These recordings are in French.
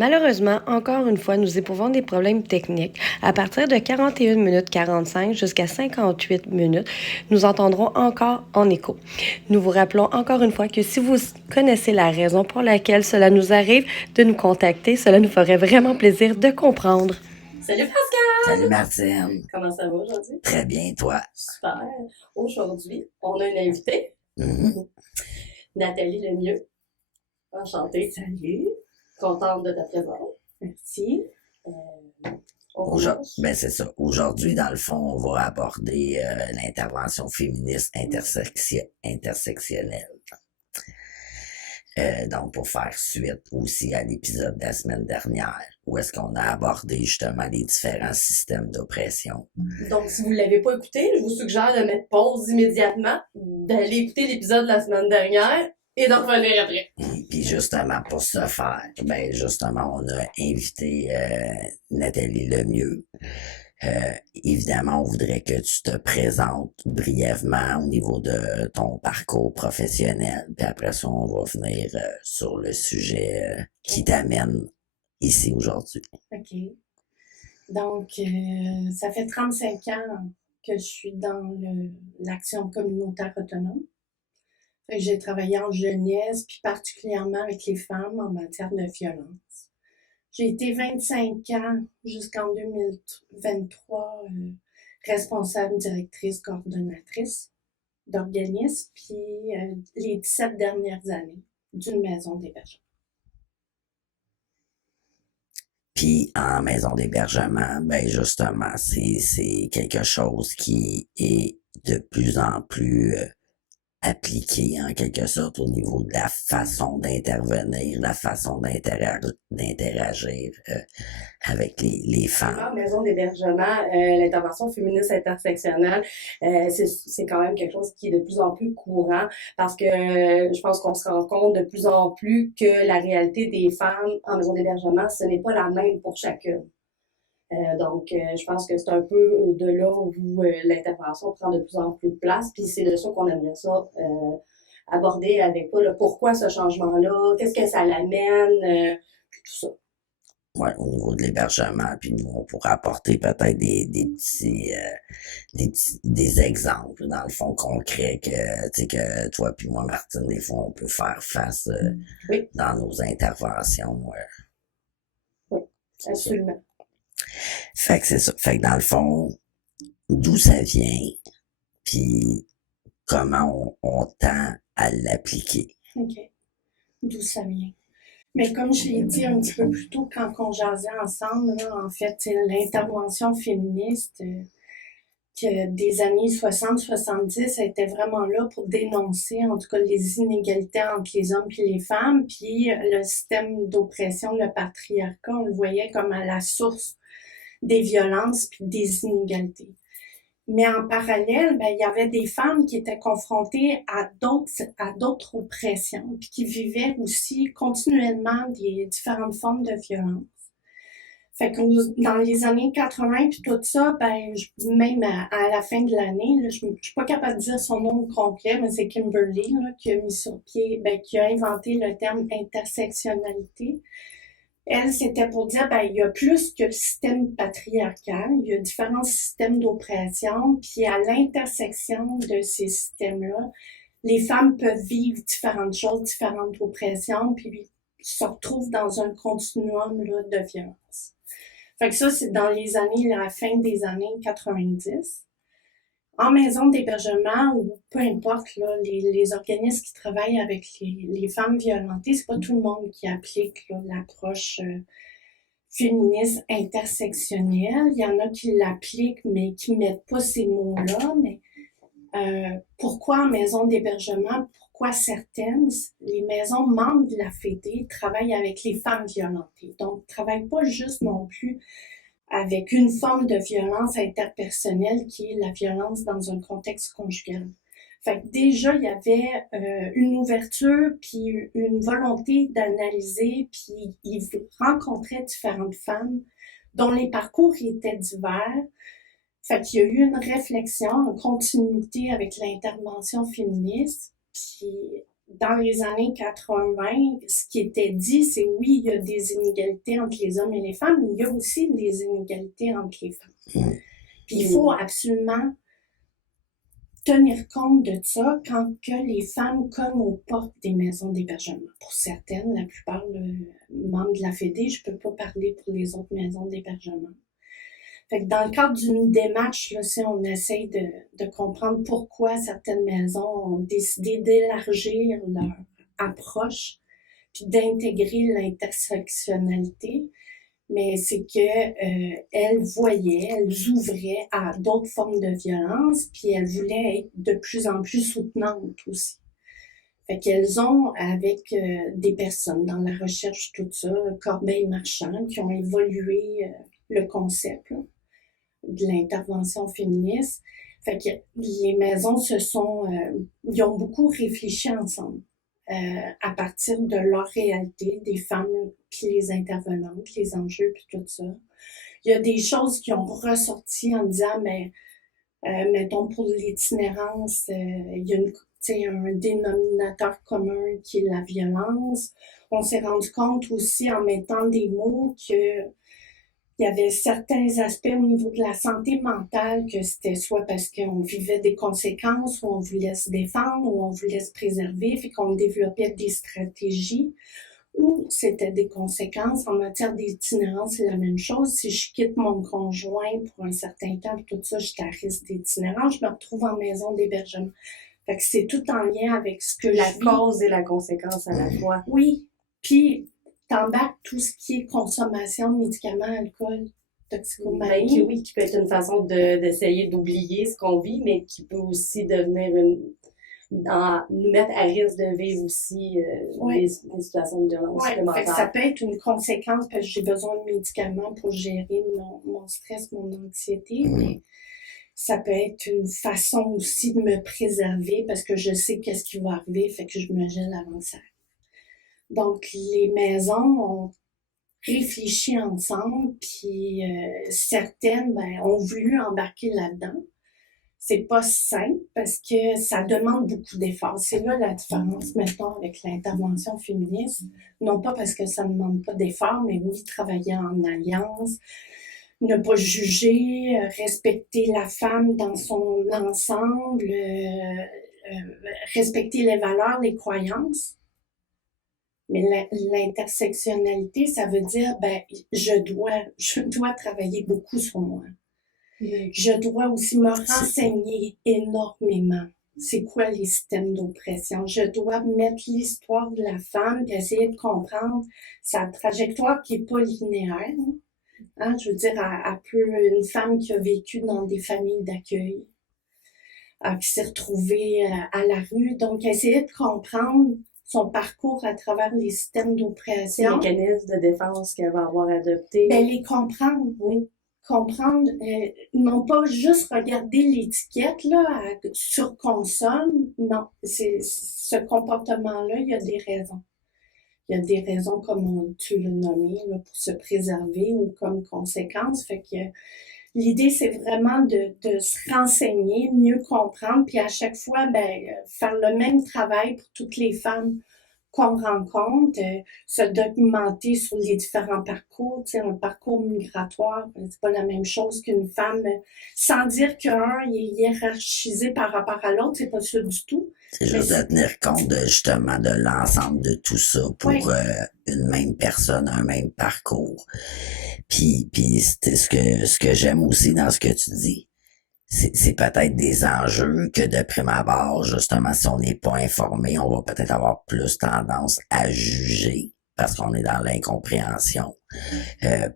Malheureusement, encore une fois, nous éprouvons des problèmes techniques. À partir de 41 minutes 45 jusqu'à 58 minutes, nous entendrons encore en écho. Nous vous rappelons encore une fois que si vous connaissez la raison pour laquelle cela nous arrive, de nous contacter. Cela nous ferait vraiment plaisir de comprendre. Salut Pascal! Salut Martine! Comment ça va aujourd'hui? Très bien, toi? Super! Aujourd'hui, on a une invitée, Nathalie Lemieux. Enchantée. Salut, Contente de ta présence. merci. C'est ça. Aujourd'hui, dans le fond, on va aborder l'intervention féministe intersectionnelle. Donc, pour faire suite aussi à l'épisode de la semaine dernière, où est-ce qu'on a abordé justement les différents systèmes d'oppression. Donc, si vous ne l'avez pas écouté, je vous suggère de mettre pause immédiatement, d'aller écouter l'épisode de la semaine dernière et d'en revenir après. Et puis justement, pour ce faire, justement, on a invité Nathalie Lemieux. Évidemment, on voudrait que tu te présentes brièvement au niveau de ton parcours professionnel, puis après ça, on va venir sur le sujet qui t'amène ici aujourd'hui. OK. Donc, ça fait 35 ans que je suis dans l'action communautaire autonome. J'ai travaillé en jeunesse, puis particulièrement avec les femmes en matière de violence. J'ai été 25 ans jusqu'en 2023 responsable, directrice, coordonnatrice d'organisme, puis les 17 dernières années d'une maison d'hébergement. Puis en maison d'hébergement, justement, c'est quelque chose qui est de plus en plus appliqué en quelque sorte au niveau de la façon d'intervenir, la façon d'interagir avec les femmes. En maison d'hébergement, l'intervention féministe intersectionnelle, c'est quand même quelque chose qui est de plus en plus courant parce que je pense qu'on se rend compte de plus en plus que la réalité des femmes en maison d'hébergement, ce n'est pas la même pour chacune. Je pense que c'est un peu de là où l'intervention prend de plus en plus de place, puis c'est de ça qu'on aimerait ça aborder avec toi, pourquoi ce changement-là, qu'est-ce que ça l'amène, tout ça. Ouais, au niveau de l'hébergement, puis nous, on pourrait apporter peut-être des exemples, dans le fond, concrets que toi puis moi, Martine, des fois, on peut faire face dans nos interventions. Oui, absolument. Fait que c'est ça. Fait que dans le fond, d'où ça vient, puis comment on tend à l'appliquer. OK. D'où ça vient? Mais comme je l'ai dit un petit peu plus tôt quand on jasait ensemble, là, en fait, l'intervention féministe que des années 60-70 était vraiment là pour dénoncer, en tout cas, les inégalités entre les hommes et les femmes, puis le système d'oppression, le patriarcat, on le voyait comme à la source des violences puis des inégalités. Mais en parallèle, il y avait des femmes qui étaient confrontées à d'autres oppressions, puis qui vivaient aussi continuellement des différentes formes de violence. Fait que dans les années 80 puis tout ça, même à la fin de l'année, là, je suis pas capable de dire son nom complet, mais c'est Kimberly là, qui a mis sur pied, qui a inventé le terme intersectionnalité. Elle, c'était pour dire, il y a plus que le système patriarcal, il y a différents systèmes d'oppression, puis à l'intersection de ces systèmes-là, les femmes peuvent vivre différentes choses, différentes oppressions, puis se retrouvent dans un continuum là, de violence. Fait que ça, c'est dans la fin des années 90. En maison d'hébergement ou peu importe, là, les organismes qui travaillent avec les femmes violentées, c'est pas tout le monde qui applique là, l'approche féministe intersectionnelle. Il y en a qui l'appliquent, mais qui mettent pas ces mots-là. Mais pourquoi en maison d'hébergement? Pourquoi certaines, les maisons membres de la FEDE travaillent avec les femmes violentées. Donc, ne travaillent pas juste non plus avec une forme de violence interpersonnelle qui est la violence dans un contexte conjugal. Fait que déjà, il y avait une ouverture, puis une volonté d'analyser, puis ils rencontraient différentes femmes dont les parcours étaient divers. Fait qu'il y a eu une réflexion en continuité avec l'intervention féministe, puis dans les années 80, ce qui était dit, c'est oui, il y a des inégalités entre les hommes et les femmes, mais il y a aussi des inégalités entre les femmes. Puis il faut absolument tenir compte de ça quand que les femmes cognent aux portes des maisons d'hébergement. Pour certaines, la plupart membres de la Fédé, je peux pas parler pour les autres maisons d'hébergement. Fait que dans le cadre d'une démarche, là, on essaye de comprendre pourquoi certaines maisons ont décidé d'élargir leur approche puis d'intégrer l'intersectionnalité. Mais c'est que elles ouvraient à d'autres formes de violence, puis elles voulaient être de plus en plus soutenantes aussi. Fait qu'elles ont, avec des personnes dans la recherche, tout ça, Corbeil-Marchand, qui ont évolué le concept là, de l'intervention féministe. Fait que les maisons ils ont beaucoup réfléchi ensemble. À partir de leur réalité, des femmes, puis les intervenantes, les enjeux, puis tout ça. Il y a des choses qui ont ressorti en disant, mais mettons pour l'itinérance, il y a un dénominateur commun qui est la violence. On s'est rendu compte aussi en mettant des mots que il y avait certains aspects au niveau de la santé mentale que c'était soit parce qu'on vivait des conséquences, ou on voulait se défendre, ou on voulait se préserver, fait qu'on développait des stratégies, ou c'était des conséquences. En matière d'itinérance, c'est la même chose. Si je quitte mon conjoint pour un certain temps, tout ça, je suis à risque d'itinérance, je me retrouve en maison d'hébergement. Fait que c'est tout en lien avec ce que La je vis. cause et la conséquence à la fois. Oui. Puis, t'embarques tout ce qui est consommation de médicaments, alcool, toxicomanie. Oui, qui peut être une façon d'essayer d'oublier ce qu'on vit, mais qui peut aussi devenir nous mettre à risque de vivre aussi des situations de violence supplémentaires. Ça peut être une conséquence parce que j'ai besoin de médicaments pour gérer mon stress, mon anxiété, mais ça peut être une façon aussi de me préserver parce que je sais qu'est-ce qui va arriver, fait que je me gèle avant ça. Donc, les maisons ont réfléchi ensemble, puis certaines ont voulu embarquer là-dedans. C'est pas simple parce que ça demande beaucoup d'efforts. C'est là la différence, mettons, avec l'intervention féministe. Non pas parce que ça ne demande pas d'efforts, mais oui, travailler en alliance, ne pas juger, respecter la femme dans son ensemble, respecter les valeurs, les croyances. Mais l'intersectionnalité, ça veut dire, je dois travailler beaucoup sur moi. Je dois aussi me renseigner énormément. C'est quoi les systèmes d'oppression? Je dois mettre l'histoire de la femme et essayer de comprendre sa trajectoire qui est pas linéaire. Hein? Je veux dire, une femme qui a vécu dans des familles d'accueil, qui s'est retrouvée à la rue. Donc, essayer de comprendre son parcours à travers les systèmes d'oppression. Les mécanismes de défense qu'elle va avoir adoptés. Les comprendre, oui. Comprendre, non pas juste regarder l'étiquette là, sur consomme, non, ce comportement-là, il y a des raisons. Il y a des raisons, comme tu l'as nommé, là, pour se préserver ou comme conséquence. Fait que l'idée, c'est vraiment de se renseigner, mieux comprendre, puis à chaque fois, faire le même travail pour toutes les femmes qu'on rencontre, se documenter sur les différents parcours. Tu sais, un parcours migratoire, c'est pas la même chose qu'une femme, sans dire qu'un est hiérarchisé par rapport à l'autre, c'est pas ça du tout. C'est juste de tenir compte justement de l'ensemble de tout ça pour une même personne, un même parcours. Puis ce que j'aime aussi dans ce que tu dis, c'est peut-être des enjeux que de prime abord, justement, si on n'est pas informé, on va peut-être avoir plus tendance à juger parce qu'on est dans l'incompréhension.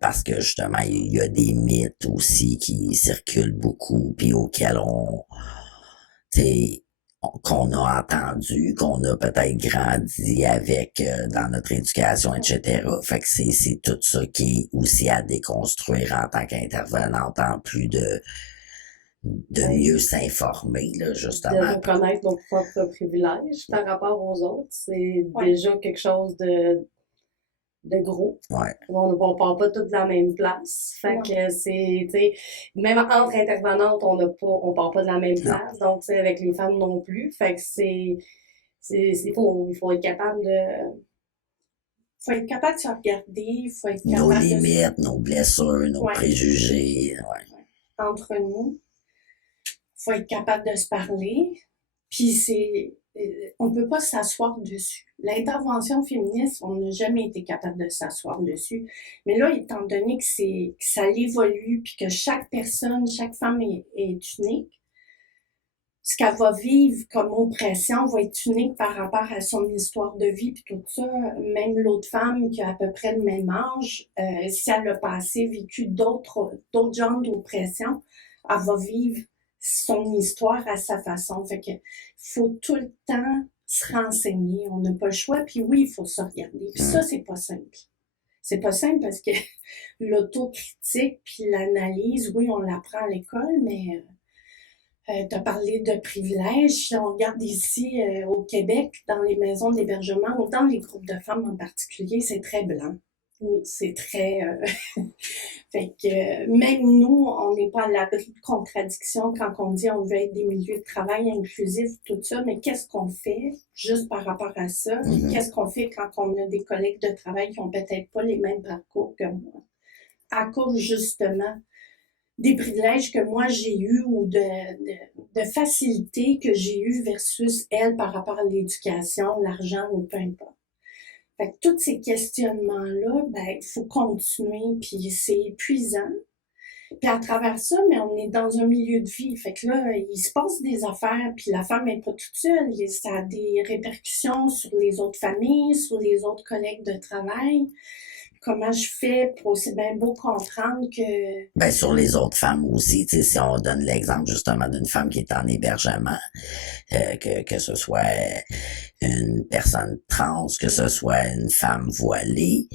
Parce que justement, il y a des mythes aussi qui circulent beaucoup, puis auxquels qu'on a entendu, qu'on a peut-être grandi avec dans notre éducation, etc. Fait que c'est tout ça qui est aussi à déconstruire en tant qu'intervenante, en plus de mieux s'informer, là, justement. De reconnaître nos propres privilèges par rapport aux autres, c'est déjà quelque chose de gros. Ouais. On part pas toutes de la même place. Fait que c'est, tu sais, même entre intervenantes, on part pas de la même place. Donc, tu sais, avec les femmes non plus. Fait que c'est il faut être capable de... Faut être capable de se regarder, il faut être Nos capable de limites, nos blessures, nos Ouais. préjugés. entre nous. Faut être capable de se parler. Puis on peut pas s'asseoir dessus. L'intervention féministe, on n'a jamais été capable de s'asseoir dessus. Mais là, étant donné que ça évolue, puis que chaque personne, chaque femme est unique, ce qu'elle va vivre comme oppression va être unique par rapport à son histoire de vie puis tout ça. Même l'autre femme qui a à peu près le même âge, si elle a passé, vécu d'autres genres d'oppression, elle va vivre son histoire à sa façon. Fait que faut tout le temps se renseigner. On n'a pas le choix. Puis oui, il faut se regarder. Puis ça, c'est pas simple. C'est pas simple parce que l'autocritique puis l'analyse, oui, on l'apprend à l'école, mais tu as parlé de privilèges. Si on regarde ici au Québec, dans les maisons d'hébergement, ou dans les groupes de femmes en particulier, c'est très blanc. Oui, c'est très... Fait que même nous, on n'est pas à l'abri de contradictions quand on dit on veut être des milieux de travail inclusifs, tout ça, mais qu'est-ce qu'on fait juste par rapport à ça? Puis qu'est-ce qu'on fait quand on a des collègues de travail qui ont peut-être pas les mêmes parcours que moi? À cause justement des privilèges que moi j'ai eus ou de facilité que j'ai eue versus elle par rapport à l'éducation, l'argent ou peu importe. Fait que tous ces questionnements-là, ben, il faut continuer, puis c'est épuisant. Puis à travers ça, mais on est dans un milieu de vie. Fait que là, il se passe des affaires, puis la femme n'est pas toute seule. Ça a des répercussions sur les autres familles, sur les autres collègues de travail. Comment je fais pour aussi bien beau comprendre que... Ben, sur les autres femmes aussi, tu sais, si on donne l'exemple justement d'une femme qui est en hébergement, que ce soit une personne trans, que ce soit une femme voilée,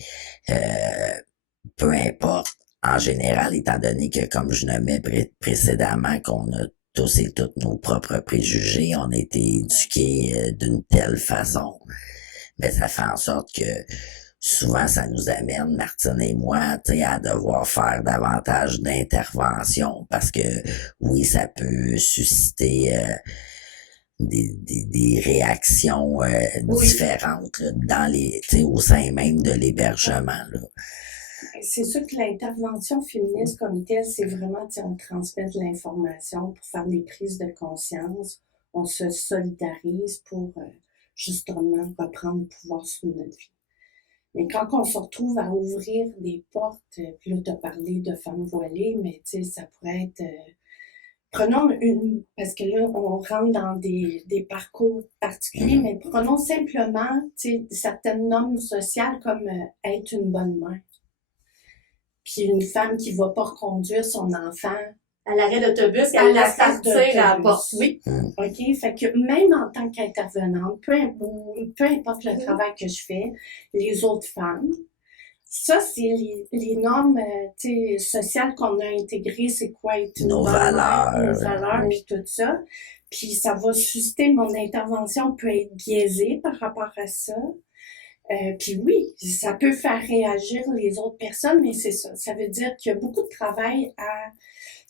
peu importe, en général, étant donné que, comme je nommais précédemment, qu'on a tous et toutes nos propres préjugés, on a été éduqués d'une telle façon, ben, ça fait en sorte que souvent, ça nous amène, Martine et moi, tu sais, à devoir faire davantage d'interventions parce que, oui, ça peut susciter des réactions différentes là, dans tu sais, au sein même de l'hébergement, là. C'est sûr que l'intervention féministe comme telle, c'est vraiment, tu sais, on transmet de l'information pour faire des prises de conscience, on se solidarise pour justement reprendre le pouvoir sur notre vie. Mais quand on se retrouve à ouvrir des portes, puis là, tu as parlé de femmes voilées, mais tu sais, ça pourrait être... prenons parce que là, on rentre dans des parcours particuliers, mais prenons simplement, tu sais, certaines normes sociales comme être une bonne mère. Puis une femme qui va pas reconduire son enfant à l'arrêt d'autobus, elle la sortir à la porte. Oui. OK? Fait que même en tant qu'intervenante, peu importe le travail que je fais, les autres femmes, ça, c'est les normes sociales qu'on a intégrées. C'est quoi être une Nos bonne valeurs. mère, nos valeurs, puis tout ça. Puis ça va susciter, mon intervention peut être biaisée par rapport à ça. Puis oui, ça peut faire réagir les autres personnes, mais c'est ça. Ça veut dire qu'il y a beaucoup de travail à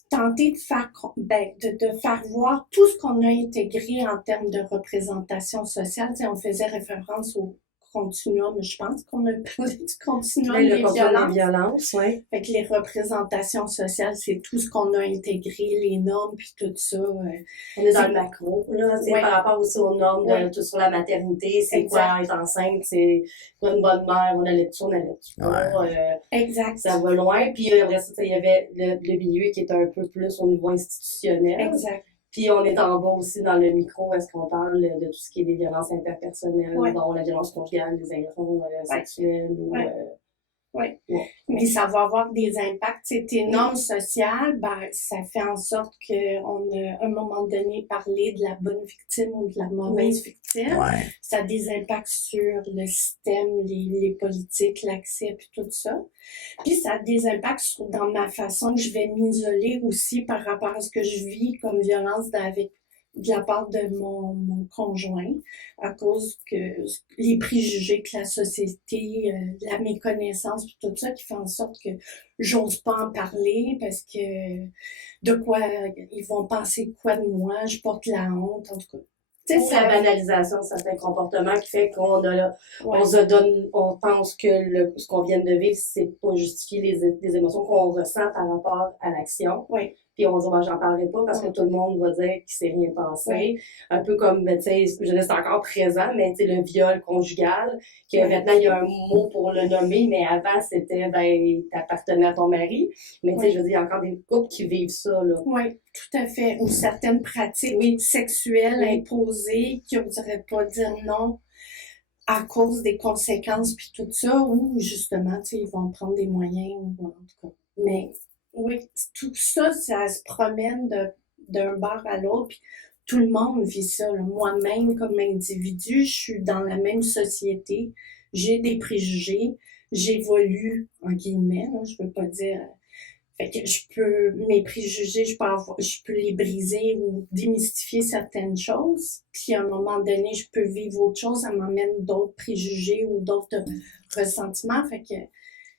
tenter de faire, de faire voir tout ce qu'on a intégré en termes de représentation sociale. Tu sais, on faisait référence au continuum, je pense qu'on a parlé du continuum des violences. Oui. Fait que les représentations sociales, c'est tout ce qu'on a intégré, les normes, puis tout ça. On est dans le macro, là, Ouais. par rapport aussi aux normes de tout sur la maternité, c'est quoi être enceinte, c'est quoi une bonne mère, on allait-tu, pas. Exact. Ça va loin. Puis après ça, il y avait le milieu qui est un peu plus au niveau institutionnel. Exact. Puis on est en bas aussi dans le micro, est-ce qu'on parle de tout ce qui est des violences interpersonnelles, dont la violence conjugale, les agressions sexuelles. Oui. Mais ça va avoir des impacts. Tes normes sociales, ben, ça fait en sorte qu'on a, à un moment donné, parlé de la bonne victime ou de la mauvaise victime. Ouais. Ça a des impacts sur le système, les politiques, l'accès, puis tout ça. Puis ça a des impacts dans ma façon que je vais m'isoler aussi par rapport à ce que je vis comme violence de la part de mon conjoint, à cause que les préjugés que la société, la méconnaissance, tout ça, qui fait en sorte que j'ose pas en parler parce que de quoi ils vont penser quoi de moi, je porte la honte, en tout cas. Tu sais, Ou la banalisation de certains comportements qui fait qu'on a, on se donne, on pense que ce qu'on vient de vivre, c'est pas justifier les émotions qu'on ressent par rapport à l'action. Oui. Puis on dit, j'en parlerai pas parce que tout le monde va dire qu'il s'est rien passé. Oui. Un peu comme, tu sais, je reste encore présent, mais tu sais, le viol conjugal, que maintenant il y a un mot pour le nommer, mais avant c'était, t'appartenais à ton mari. Mais tu sais, je veux dire, il y a encore des couples qui vivent ça, là. Oui, tout à fait. Ou certaines pratiques sexuelles imposées qui n'oseraient pas dire non à cause des conséquences puis tout ça, ou justement, tu sais, ils vont prendre des moyens, ou en tout cas. Mais oui, tout ça, ça se promène d'un bar à l'autre, puis tout le monde vit ça. Là. Moi-même, comme individu, je suis dans la même société, j'ai des préjugés, j'évolue, en guillemets, là, je veux pas dire... Fait que mes préjugés, je peux les briser ou démystifier certaines choses. Puis à un moment donné, je peux vivre autre chose, ça m'emmène d'autres préjugés ou d'autres ressentiments. Fait que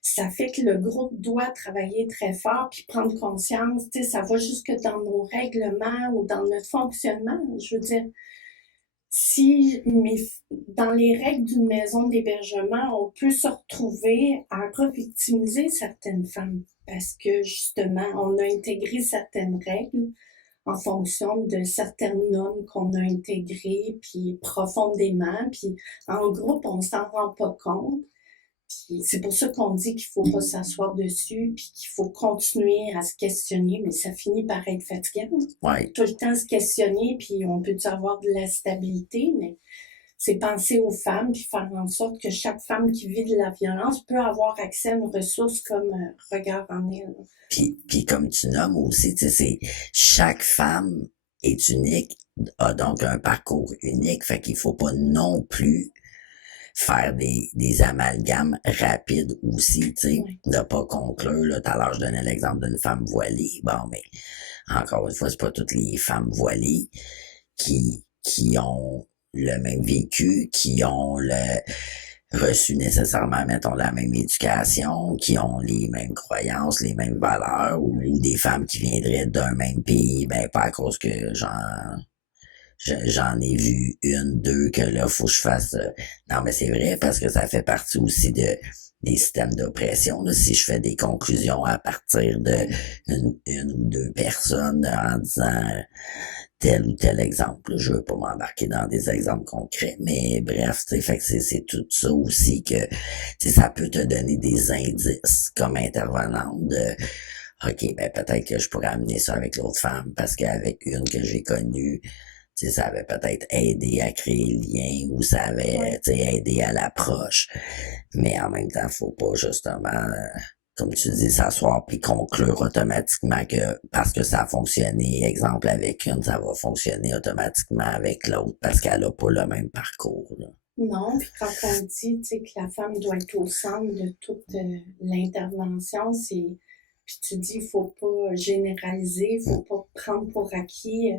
ça fait que le groupe doit travailler très fort puis prendre conscience. Tu sais, ça va jusque dans nos règlements ou dans notre fonctionnement. Je veux dire, dans les règles d'une maison d'hébergement, on peut se retrouver à revictimiser certaines femmes parce que justement, on a intégré certaines règles en fonction de certaines normes qu'on a intégrées, puis profondément, puis en groupe, on s'en rend pas compte. Puis c'est pour ça qu'on dit qu'il faut pas s'asseoir dessus, puis qu'il faut continuer à se questionner, mais ça finit par être fatigant. Ouais. Tout le temps se questionner, puis on peut avoir de la stabilité, mais c'est penser aux femmes, puis faire en sorte que chaque femme qui vit de la violence peut avoir accès à une ressource comme Regard en elle. Puis comme tu nommes aussi, tu sais, chaque femme est unique, a donc un parcours unique, fait qu'il faut pas non plus faire des amalgames rapides aussi, tu sais, de pas conclure, là, tout à l'heure je donnais l'exemple d'une femme voilée, bon, mais encore une fois, c'est pas toutes les femmes voilées qui ont le même vécu, qui ont reçu nécessairement, mettons, la même éducation, qui ont les mêmes croyances, les mêmes valeurs, ou des femmes qui viendraient d'un même pays, ben pas à cause que j'en ai vu une, deux, que là, faut que je fasse... Non, mais c'est vrai, parce que ça fait partie aussi des systèmes d'oppression. Là. Si je fais des conclusions à partir de une ou deux personnes en disant tel ou tel exemple, là, je veux pas m'embarquer dans des exemples concrets, mais bref, tu sais, fait que c'est tout ça aussi que, tu sais, ça peut te donner des indices comme intervenante de... OK, ben peut-être que je pourrais amener ça avec l'autre femme, parce qu'avec une que j'ai connue, tu sais, ça avait peut-être aidé à créer le lien ou ça avait aidé à l'approche. Mais en même temps, faut pas justement, comme tu dis, s'asseoir puis conclure automatiquement que parce que ça a fonctionné, exemple avec une, ça va fonctionner automatiquement avec l'autre parce qu'elle a pas le même parcours. Là. Non, puis quand on dit que la femme doit être au centre de toute l'intervention, puis tu dis il faut pas généraliser, il faut pas prendre pour acquis.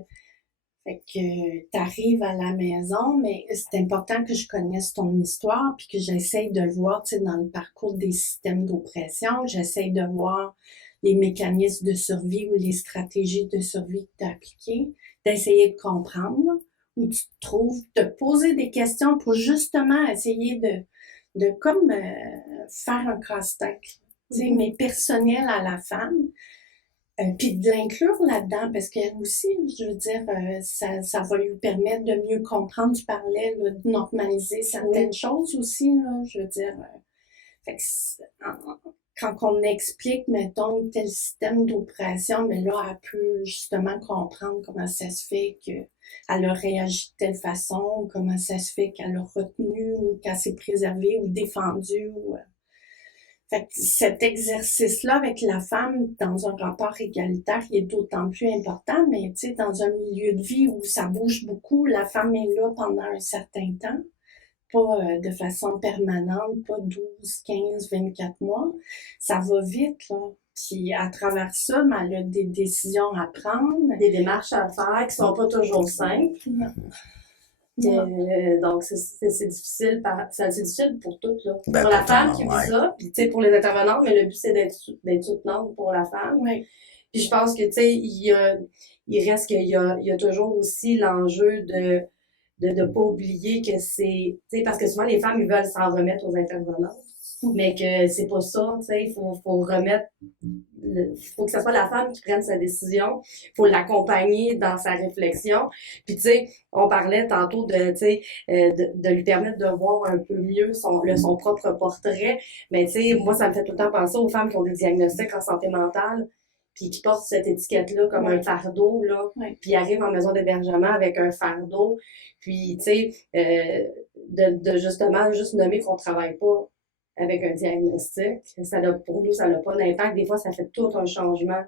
Fait que t'arrives à la maison, mais c'est important que je connaisse ton histoire puis que j'essaye de le voir, tu sais, dans le parcours des systèmes d'oppression. J'essaye de voir les mécanismes de survie ou les stratégies de survie que tu as appliquées, d'essayer de comprendre où tu te trouves, de poser des questions pour justement essayer de comme faire un casse-tête, tu sais, mais personnel à la femme. Puis de l'inclure là-dedans, parce qu'elle aussi, je veux dire, ça va lui permettre de mieux comprendre. Tu parlais là, de normaliser certaines choses aussi, là, je veux dire. Fait que quand on explique, mettons, tel système d'oppression, mais là, elle peut justement comprendre comment ça se fait qu'elle a réagi de telle façon, comment ça se fait qu'elle a retenu ou qu'elle s'est préservée ou défendue. Fait que cet exercice-là avec la femme dans un rapport égalitaire, il est d'autant plus important, mais tu sais, dans un milieu de vie où ça bouge beaucoup, la femme est là pendant un certain temps, pas de façon permanente, pas 12, 15, 24 mois. Ça va vite, là. Puis à travers ça, elle a des décisions à prendre. Des démarches à faire qui sont pas toujours simples. Donc c'est difficile c'est difficile pour toutes là. Ben, pour la femme qui vit ça, puis tu sais pour les intervenantes, mais le but c'est d'être soutenante pour la femme. Oui. Puis je pense que tu sais il reste qu'il y a toujours aussi l'enjeu de de pas oublier que c'est, tu sais, parce que souvent les femmes, ils veulent s'en remettre aux intervenants, mais que c'est pas ça, tu sais, faut remettre, faut que ce soit la femme qui prenne sa décision, faut l'accompagner dans sa réflexion, puis tu sais, on parlait tantôt de, tu sais, de lui permettre de voir un peu mieux son propre portrait, mais tu sais, moi, ça me fait tout le temps penser aux femmes qui ont des diagnostics en santé mentale, puis qui portent cette étiquette-là comme un fardeau, là, puis arrivent en maison d'hébergement avec un fardeau, puis, tu sais, de justement juste nommer qu'on travaille pas avec un diagnostic, pour nous, ça n'a pas d'impact. Des fois, ça fait tout un changement.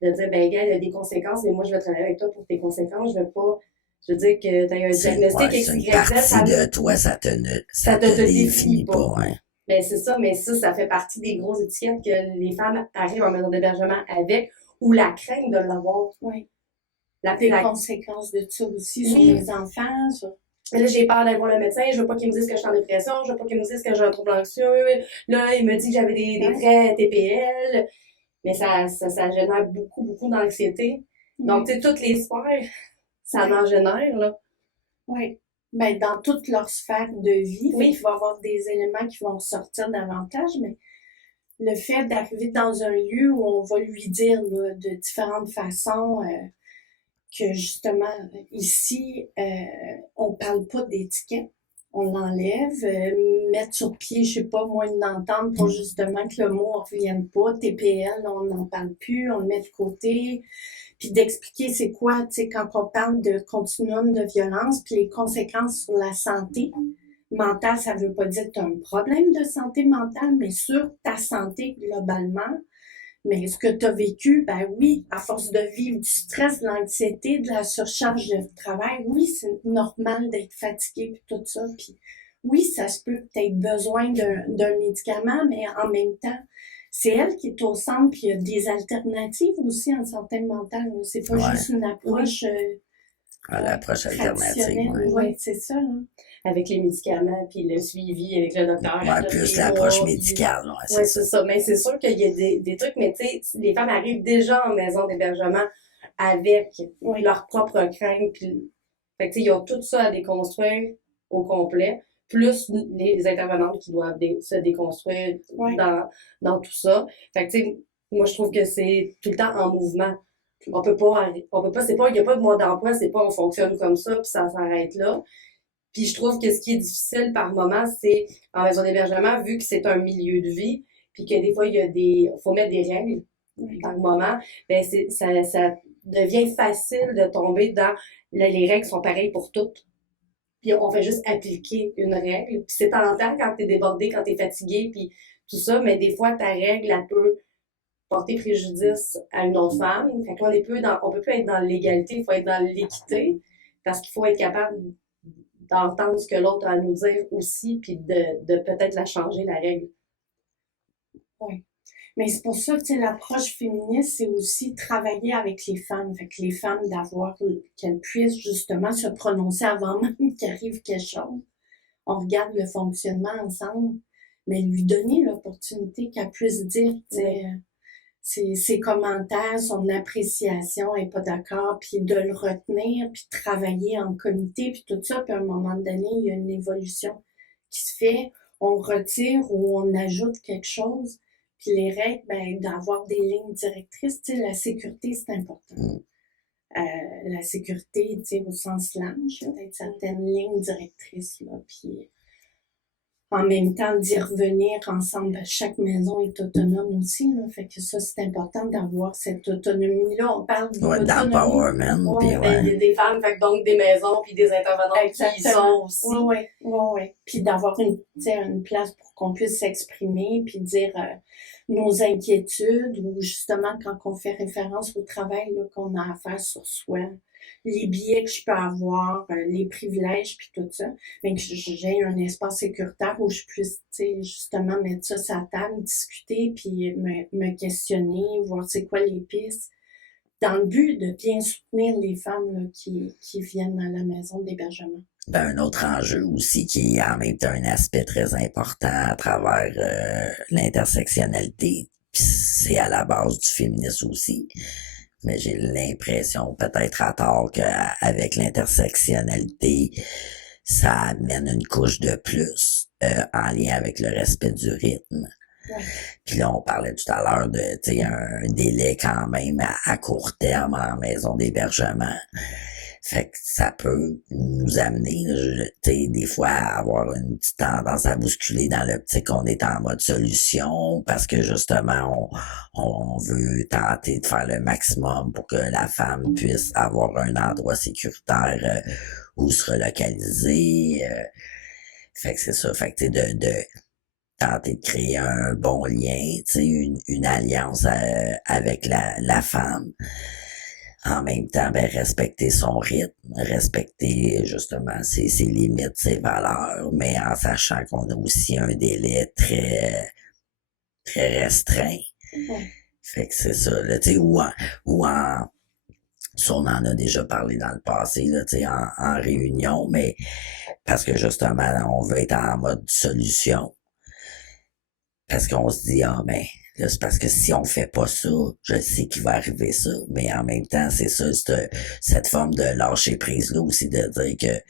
De dire, ben, gars, il y a des conséquences, mais moi, je vais travailler avec toi pour tes conséquences. Je veux dire que tu as un diagnostic c'est une partie de toi, ça te définit pas, hein. Ben, c'est ça, mais ça fait partie des grosses étiquettes que les femmes arrivent en maison d'hébergement avec, ou la crainte de l'avoir. Oui. Les conséquences de ça aussi sur les enfants, Là, j'ai peur d'aller voir le médecin, je veux pas qu'il me dise que je suis en dépression, je veux pas qu'il me dise que j'ai un trouble anxieux. Là, il me dit que j'avais des traits TPL. Mais ça génère beaucoup, beaucoup d'anxiété. Donc, tu sais, toutes les sphères, ça en génère, là. Oui. Ben, dans toute leur sphère de vie, il va y avoir des éléments qui vont ressortir davantage, mais le fait d'arriver dans un lieu où on va lui dire là, de différentes façons que justement, ici, on parle pas d'étiquette, on l'enlève, mettre sur pied, je sais pas, moi, une entente pour justement que le mot ne revienne pas, TPL, on n'en parle plus, on le met de côté, puis d'expliquer c'est quoi, tu sais, quand on parle de continuum de violence, puis les conséquences sur la santé mentale, ça veut pas dire que tu as un problème de santé mentale, mais sur ta santé globalement. Mais ce que tu as vécu, ben oui, à force de vivre du stress, de l'anxiété, de la surcharge de travail, oui, c'est normal d'être fatigué puis tout ça. Puis oui, ça se peut que tu aies besoin d'un médicament, mais en même temps, c'est elle qui est au centre, puis il y a des alternatives aussi en santé mentale. C'est pas juste une approche l'approche alternative. Oui, c'est ça. Là. Avec les médicaments, puis le suivi avec le docteur. Ouais, plus l'approche médicale. Ouais, c'est ça. Mais c'est sûr qu'il y a des trucs, mais tu sais, les femmes arrivent déjà en maison d'hébergement avec leur propre crainte. Puis, fait que tu sais, ils ont tout ça à déconstruire au complet, plus les intervenantes qui doivent se déconstruire dans tout ça. Fait que tu sais, moi, je trouve que c'est tout le temps en mouvement. On peut pas, il n'y a pas de mode d'emploi, c'est pas on fonctionne comme ça, puis ça s'arrête là. Puis je trouve que ce qui est difficile par moment, c'est en maison d'hébergement, vu que c'est un milieu de vie, puis que des fois, faut mettre des règles par moment, ben ça devient facile de tomber dans les règles sont pareilles pour toutes. Puis on fait juste appliquer une règle. Puis c'est tentant quand t'es débordé, quand t'es fatigué, puis tout ça, mais des fois, ta règle, elle peut porter préjudice à une autre femme. Fait qu'on on peut plus être dans l'égalité, il faut être dans l'équité, parce qu'il faut être capable d'entendre ce que l'autre a à nous dire aussi, puis de peut-être la changer, la règle. Oui. Mais c'est pour ça que l'approche féministe, c'est aussi travailler avec les femmes. Fait que les femmes, qu'elles puissent justement se prononcer avant même qu'il arrive quelque chose. On regarde le fonctionnement ensemble, mais lui donner l'opportunité qu'elle puisse dire ses commentaires, son appréciation, elle n'est pas d'accord, puis de le retenir, puis travailler en comité, puis tout ça, puis à un moment donné, il y a une évolution qui se fait, on retire ou on ajoute quelque chose, puis les règles, ben, d'avoir des lignes directrices, tu sais, la sécurité, c'est important. La sécurité, tu sais, au sens large, d'être certaines lignes directrices, là, puis en même temps d'y revenir ensemble. Chaque maison est autonome aussi, là. Fait que ça, c'est important d'avoir cette autonomie-là. On parle d'autonomie. D'empowerment. Il y a des femmes, fait que donc des maisons, puis des intervenants qui y sont aussi. Oui. Puis d'avoir une place pour qu'on puisse s'exprimer, puis dire nos inquiétudes, ou justement quand on fait référence au travail là, qu'on a à faire sur soi, les biais que je peux avoir, les privilèges, puis tout ça, mais que j'ai un espace sécuritaire où je puisse, justement mettre ça sur la table, discuter, puis me questionner, voir c'est quoi les pistes, dans le but de bien soutenir les femmes là, qui viennent à la maison d'hébergement. Ben, un autre enjeu aussi qui est en même temps un aspect très important à travers l'intersectionnalité, puis c'est à la base du féminisme aussi. mais j'ai l'impression, peut-être à tort, qu'avec l'intersectionnalité, ça amène une couche de plus en lien avec le respect du rythme. Ouais. Puis là, on parlait tout à l'heure de un délai quand même à court terme en maison d'hébergement. Fait que ça peut nous amener, des fois, à avoir une petite tendance à bousculer dans l'optique qu'on est en mode solution, parce que justement, on veut tenter de faire le maximum pour que la femme puisse avoir un endroit sécuritaire où se relocaliser. Fait que c'est ça. Fait que de tenter de créer un bon lien, une alliance avec la femme. En même temps, ben, respecter son rythme, respecter justement ses limites, ses valeurs, mais en sachant qu'on a aussi un délai très, très restreint. Ouais. Fait que c'est ça, là, ça, on en a déjà parlé dans le passé, là, en réunion, mais parce que justement, on veut être en mode solution. Parce qu'on se dit, ah ben, là, c'est parce que si on fait pas ça, je sais qu'il va arriver ça. Mais en même temps, c'est ça, cette forme de lâcher prise-là aussi, de dire que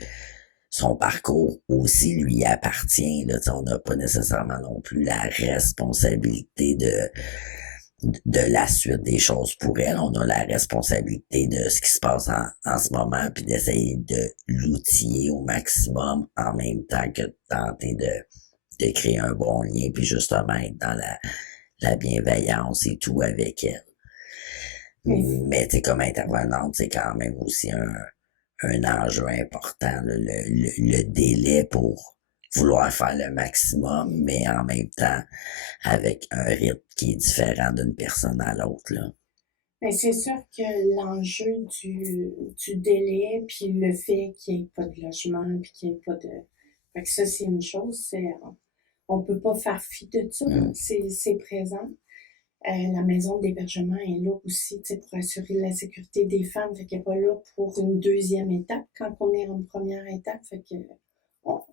son parcours aussi lui appartient. Là, on n'a pas nécessairement non plus la responsabilité de la suite des choses pour elle. On a la responsabilité de ce qui se passe en ce moment, puis d'essayer de l'outiller au maximum en même temps que de tenter de créer un bon lien, puis justement être dans la bienveillance et tout avec elle. Mais comme intervenante, c'est quand même aussi un enjeu important, là, le délai pour vouloir faire le maximum, mais en même temps avec un rythme qui est différent d'une personne à l'autre, là. Mais c'est sûr que l'enjeu du délai, puis le fait qu'il n'y ait pas de logement, puis qu'il n'y ait pas de... Fait que ça, c'est une chose, on peut pas faire fi de ça, c'est présent. La maison d'hébergement est là aussi, pour assurer la sécurité des femmes, fait qu'elle n'est pas là pour une deuxième étape quand on est en première étape, fait que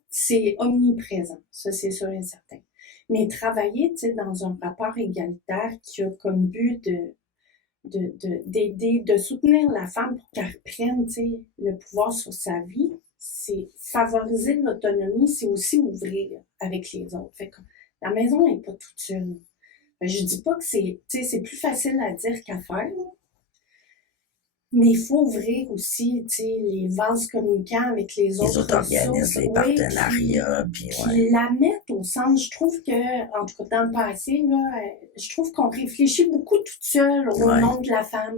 c'est omniprésent, ça c'est sûr et certain. Mais travailler, dans un rapport égalitaire qui a comme but d'aider, de soutenir la femme pour qu'elle reprenne, le pouvoir sur sa vie, c'est favoriser l'autonomie, c'est aussi ouvrir avec les autres. Fait que la maison n'est pas toute seule. Je dis pas que c'est plus facile à dire qu'à faire, là. Mais il faut ouvrir aussi, les vases communicants avec les autres organismes, les partenariats, puis la mettre au centre. Je trouve que, en tout cas, dans le passé, là, je trouve qu'on réfléchit beaucoup toute seule au nom de la femme.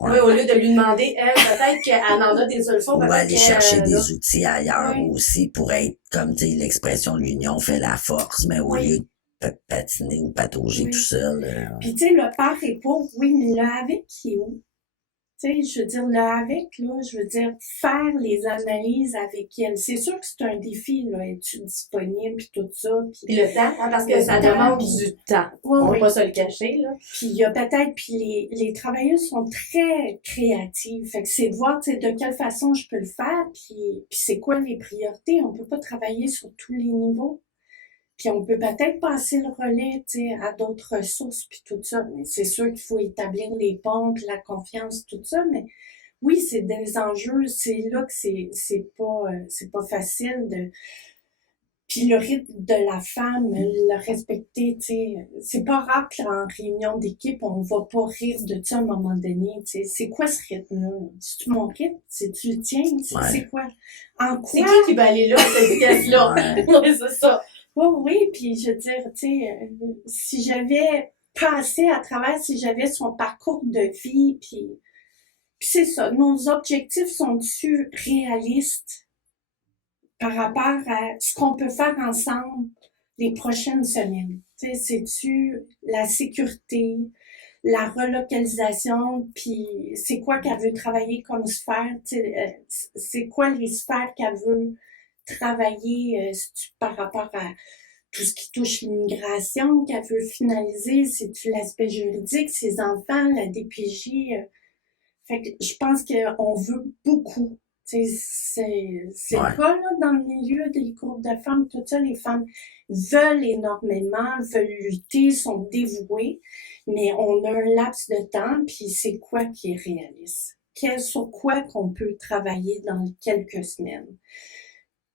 Oui, au lieu de lui demander, elle, peut-être qu'elle en a des solutions. Ou aller chercher des outils ailleurs aussi pour être, comme l'expression de l'union fait la force, mais au lieu de patiner ou patauger tout seul. Puis le père est pauvre, oui, mais le avec qui est où? Je veux dire, le avec, là, je veux dire, faire les analyses avec elle. C'est sûr que c'est un défi, là, es-tu disponible, puis tout ça. Puis le temps, parce que ça demande du temps. On va pas se le cacher, là. Puis il y a peut-être, puis les travailleuses sont très créatives. Fait que c'est de voir, de quelle façon je peux le faire, puis c'est quoi les priorités. On peut pas travailler sur tous les niveaux. Puis on peut peut-être passer le relais, à d'autres ressources, puis tout ça. Mais c'est sûr qu'il faut établir les ponts, puis la confiance, tout ça. Mais oui, c'est des enjeux. C'est là que c'est pas facile de... Puis le rythme de la femme, le respecter, c'est pas rare qu'en réunion d'équipe, on va pas rire de ça à un moment donné, c'est quoi ce rythme-là? C'est-tu mon rythme? C'est-tu le tien? C'est quoi? En quoi? C'est qui va aller là, cette vitesse-là? Oui, c'est ça. Oh oui, puis je veux dire, si j'avais passé à travers, si j'avais son parcours de vie, puis c'est ça, nos objectifs sont-ils réalistes par rapport à ce qu'on peut faire ensemble les prochaines semaines? C'est-tu la sécurité, la relocalisation, puis c'est quoi qu'elle veut travailler comme sphère? C'est quoi les sphères qu'elle veut travailler par rapport à tout ce qui touche l'immigration, qu'elle veut finaliser, c'est-tu l'aspect juridique, ses enfants, la DPJ. Fait que je pense qu'on veut beaucoup. C'est le cas là, dans le milieu des groupes de femmes, tout ça, les femmes veulent énormément, veulent lutter, sont dévouées. mais on a un laps de temps, puis c'est quoi qui est réaliste? Sur quoi qu'on peut travailler dans quelques semaines?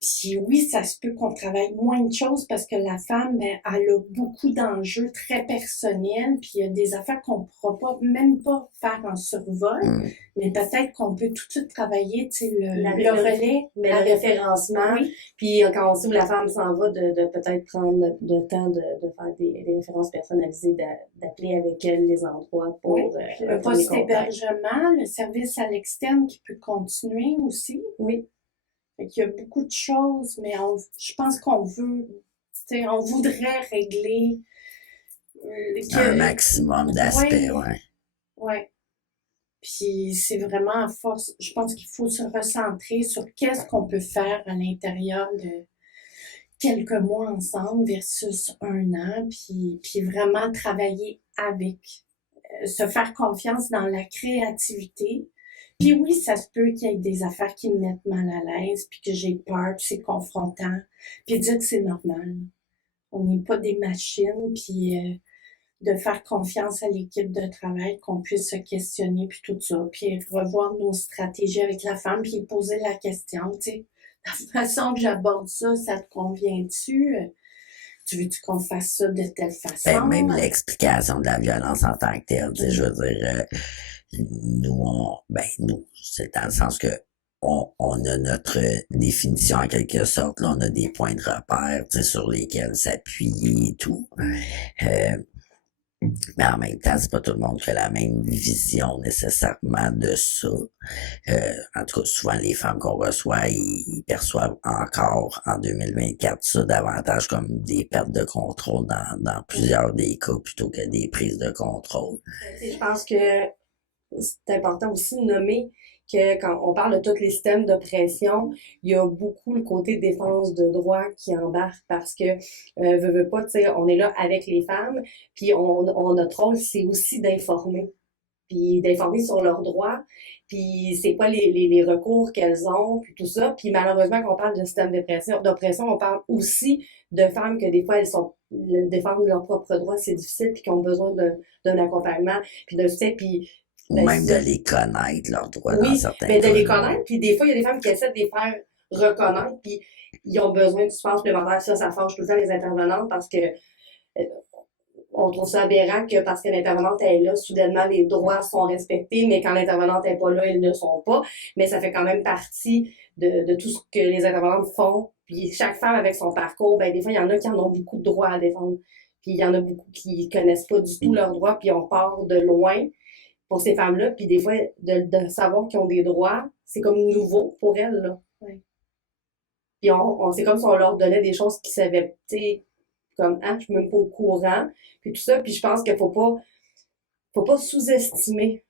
Puis oui, ça se peut qu'on travaille moins de choses parce que la femme, elle a beaucoup d'enjeux très personnels, puis il y a des affaires qu'on ne pourra pas, même pas faire en survol, mais peut-être qu'on peut tout de suite travailler, tu sais, le relais. Mais le référencement, Oui. puis quand on sait où la femme s'en va, de peut-être prendre le temps de faire des références personnalisées, d'appeler avec elle les endroits pour Oui. Le un premier contact. post-hébergement, le service à l'externe qui peut continuer aussi. Oui. Fait qu'il y a beaucoup de choses, mais je pense qu'on veut, tu sais, on voudrait régler Un maximum d'aspects, ouais. Ouais. Puis c'est vraiment à force, je pense qu'il faut se recentrer sur qu'est-ce qu'on peut faire à l'intérieur de quelques mois ensemble versus un an, puis vraiment travailler avec, se faire confiance dans la créativité. Puis oui, ça se peut qu'il y ait des affaires qui me mettent mal à l'aise, puis que j'ai peur, puis c'est confrontant, puis dire que c'est normal. On n'est pas des machines, puis de faire confiance à l'équipe de travail, qu'on puisse se questionner, puis tout ça, puis revoir nos stratégies avec la femme, puis poser la question, tu sais, la façon que j'aborde ça, ça te convient-tu? Tu veux-tu qu'on fasse ça de telle façon? Même l'explication de la violence en tant que telle, tu sais, je veux dire, nous, c'est dans le sens que on a notre définition en quelque sorte, là, on a des points de repère, tu sais, sur lesquels s'appuyer et tout. Mais en même temps, c'est pas tout le monde qui a la même vision nécessairement de ça. En tout cas, souvent les femmes qu'on reçoit, ils perçoivent encore en 2024 ça davantage comme des pertes de contrôle dans plusieurs des cas plutôt que des prises de contrôle. Je pense que c'est important aussi de nommer que quand on parle de tous les systèmes d'oppression, il y a beaucoup le côté défense de droit qui embarque parce que veut pas, tu sais, on est là avec les femmes, puis notre rôle c'est aussi d'informer, puis d'informer sur leurs droits, puis c'est quoi les recours qu'elles ont, puis tout ça. Puis malheureusement, quand on parle de système d'oppression, on parle aussi de femmes que des fois elles sont défendre leurs propres droits, c'est difficile, puis qui ont besoin d'un accompagnement, puis de soutien, puis ou même de les connaître, leurs droits dans certains cas. Oui, de les connaître. Puis des fois, il y a des femmes qui essaient de les faire reconnaître, puis ils ont besoin du support supplémentaire. Ça fâche tout le temps les intervenantes parce que on trouve ça aberrant que parce que l'intervenante est là, soudainement, les droits sont respectés, mais quand l'intervenante n'est pas là, ils ne sont pas. Mais ça fait quand même partie de tout ce que les intervenantes font. Puis chaque femme avec son parcours, ben des fois, il y en a qui en ont beaucoup de droits à défendre. Puis il y en a beaucoup qui connaissent pas du tout leurs droits, puis on part de loin pour ces femmes-là, puis des fois, de savoir qu'ils ont des droits, c'est comme nouveau pour elles, là. Oui. Puis c'est comme si on leur donnait des choses qu'ils savaient, tu sais, comme, je suis même pas au courant, puis tout ça, puis je pense qu'il faut pas sous-estimer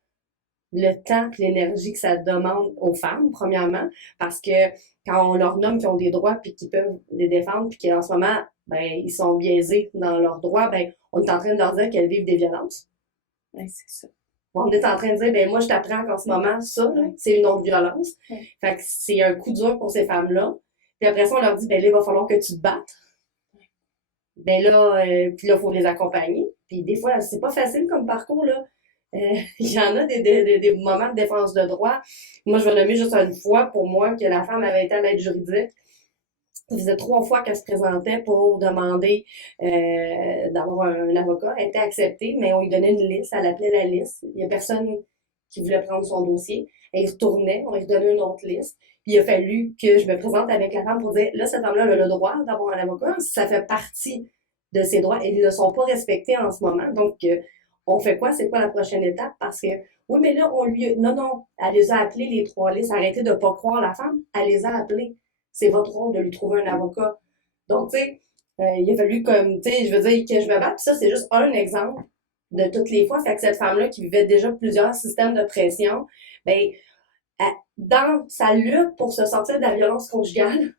le temps et l'énergie que ça demande aux femmes, premièrement, parce que quand on leur nomme qu'ils ont des droits puis qu'ils peuvent les défendre, puis qu'en ce moment, ben, ils sont biaisés dans leurs droits, ben, on est en train de leur dire qu'elles vivent des violences. Oui, c'est ça. On est en train de dire, ben moi, je t'apprends qu'en ce moment, ça, là, c'est une autre violence. Fait que c'est un coup dur pour ces femmes-là. Puis après ça, on leur dit, ben là, il va falloir que tu te battes. Ben là, puis là, il faut les accompagner. Puis des fois, c'est pas facile comme parcours, là. Il y en a des moments de défense de droit. Moi, je vais nommer juste une fois pour moi que la femme avait été à l'aide juridique. Ça faisait 3 fois qu'elle se présentait pour demander d'avoir un avocat. Elle était acceptée, mais on lui donnait une liste. Elle appelait la liste. Il y a personne qui voulait prendre son dossier. Elle retournait, on lui donnait une autre liste. Puis il a fallu que je me présente avec la femme pour dire, là, cette femme-là elle a le droit d'avoir un avocat. Ça fait partie de ses droits et ils ne sont pas respectés en ce moment. Donc, on fait quoi? C'est quoi la prochaine étape? Parce que, oui, mais là, non, elle les a appelés, les 3 listes. Arrêtez de pas croire la femme. Elle les a appelés. C'est votre rôle de lui trouver un avocat. Donc, tu sais, il a fallu comme, tu sais, je veux dire que je me batte. Puis ça, c'est juste un exemple de toutes les fois. Fait que cette femme-là qui vivait déjà plusieurs systèmes de pression, ben, dans sa lutte pour se sortir de la violence conjugale,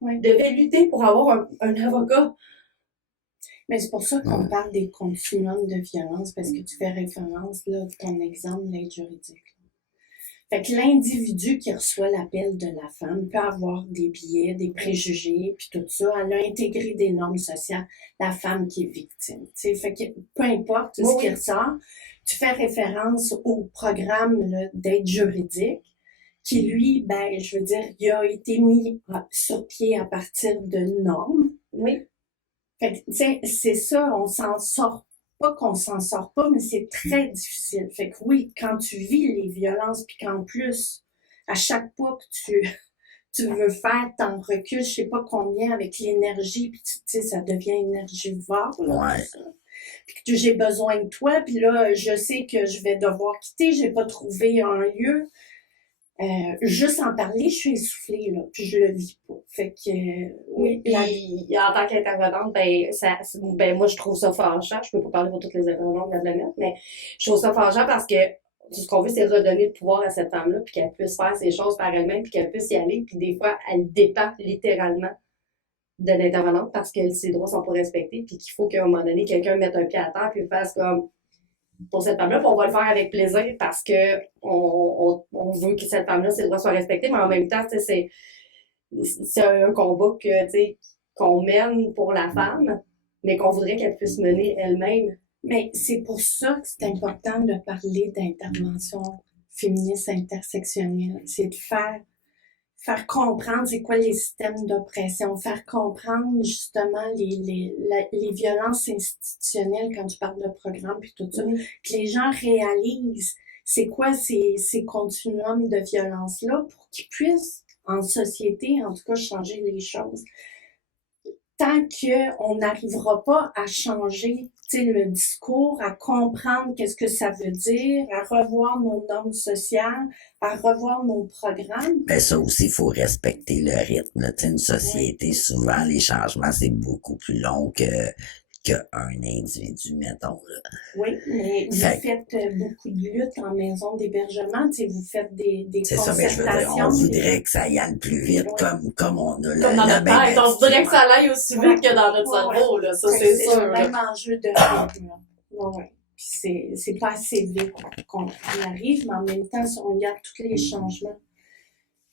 devait lutter pour avoir un avocat. Mais c'est pour ça qu'on parle des continuums de violence, parce que tu fais référence, là, ton exemple, l'aide juridique. Fait que l'individu qui reçoit l'appel de la femme peut avoir des biais, des préjugés, puis tout ça. Elle a intégré des normes sociales, la femme qui est victime. T'sais. Fait que peu importe ce qui ressort, tu fais référence au programme là, d'aide juridique qui, lui, ben, je veux dire, il a été mis sur pied à partir de normes. Oui. Fait que, tu sais, c'est ça, on s'en sort pas qu'on s'en sort pas, mais c'est très difficile. Fait que oui, quand tu vis les violences, puis qu'en plus, à chaque pas que tu veux faire, t'en recules, je sais pas combien, avec l'énergie, puis tu sais, ça devient énergivore, là, tout ça. Puis que j'ai besoin de toi, puis là, je sais que je vais devoir quitter, j'ai pas trouvé un lieu. Juste en parler, je suis essoufflée, là, puis je le vis pas. Fait que, oui. Puis, en tant qu'intervenante, ben, moi, je trouve ça fâchant. Je peux pas parler pour toutes les intervenantes de la planète, mais je trouve ça fâchant parce que ce qu'on veut, c'est redonner le pouvoir à cette femme-là, puis qu'elle puisse faire ses choses par elle-même, puis qu'elle puisse y aller, puis des fois, elle dépend littéralement de l'intervenante parce que ses droits sont pas respectés, puis qu'il faut qu'à un moment donné, quelqu'un mette un pied à terre, puis fasse comme, pour cette femme-là, puis on va le faire avec plaisir parce que on veut que cette femme-là, ses droits soient respectés, mais en même temps, c'est un combat qu'on mène pour la femme, mais qu'on voudrait qu'elle puisse mener elle-même. Mais c'est pour ça que c'est important de parler d'intervention féministe intersectionnelle. C'est de faire comprendre c'est quoi les systèmes d'oppression, faire comprendre justement les violences institutionnelles quand tu parles de programme puis tout ça, que les gens réalisent c'est quoi ces continuums de violence-là pour qu'ils puissent, en société, en tout cas, changer les choses. Tant qu'on n'arrivera pas à changer le discours, à comprendre qu'est-ce que ça veut dire, à revoir nos normes sociales, à revoir nos programmes. Ben ça aussi, il faut respecter le rythme. Une société, souvent, les changements, c'est beaucoup plus long qu'un individu, mettons. Là. Oui, mais vous faites beaucoup de luttes en maison d'hébergement, vous faites des c'est concertations. Ça, mais je veux dire, on voudrait que ça y aille plus vite, comme on a comme dans notre tête, on voudrait que ça aille aussi vite que dans notre cerveau, là, ça c'est sûr. C'est le même enjeu de rythme. Puis c'est pas assez vite qu'on arrive, mais en même temps, si on regarde tous les changements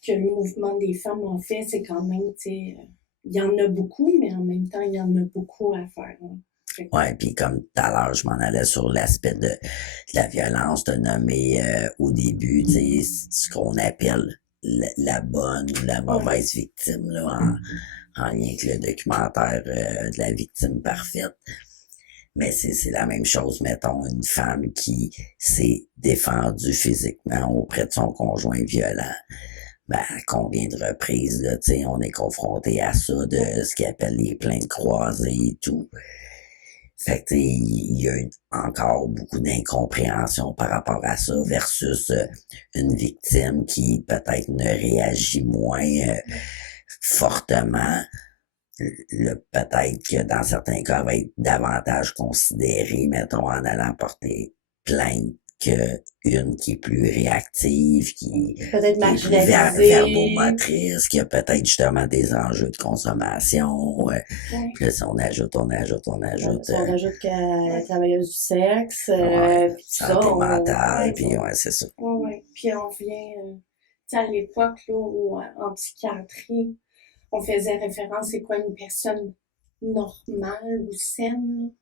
que le mouvement des femmes a fait, c'est quand même, il y en a beaucoup, mais en même temps, il y en a beaucoup à faire. Ouais, puis comme tout à l'heure, je m'en allais sur l'aspect de la violence, de nommer au début, tu sais, ce qu'on appelle la bonne ou la mauvaise victime, là, en lien avec le documentaire de la victime parfaite. Mais c'est la même chose, mettons, une femme qui s'est défendue physiquement auprès de son conjoint violent. Ben, à combien de reprises, là, tu sais, on est confronté à ça, de ce qu'ils appellent les plaintes croisées et tout. Fait que, il y a encore beaucoup d'incompréhension par rapport à ça versus une victime qui peut-être ne réagit moins fortement. Peut-être que dans certains cas, elle va être davantage considérée, mettons, en allant porter plainte qu'une qui est plus réactive, qui peut-être est plus verbomotrice, qui a peut-être justement des enjeux de consommation. Puis là, si on ajoute. On rajoute qu'elle est travailleuse du sexe, puis santé ça. mentale, puis c'est ça. Oui. Puis on vient, à l'époque, là, où en psychiatrie, on faisait référence, c'est quoi une personne normale ou saine.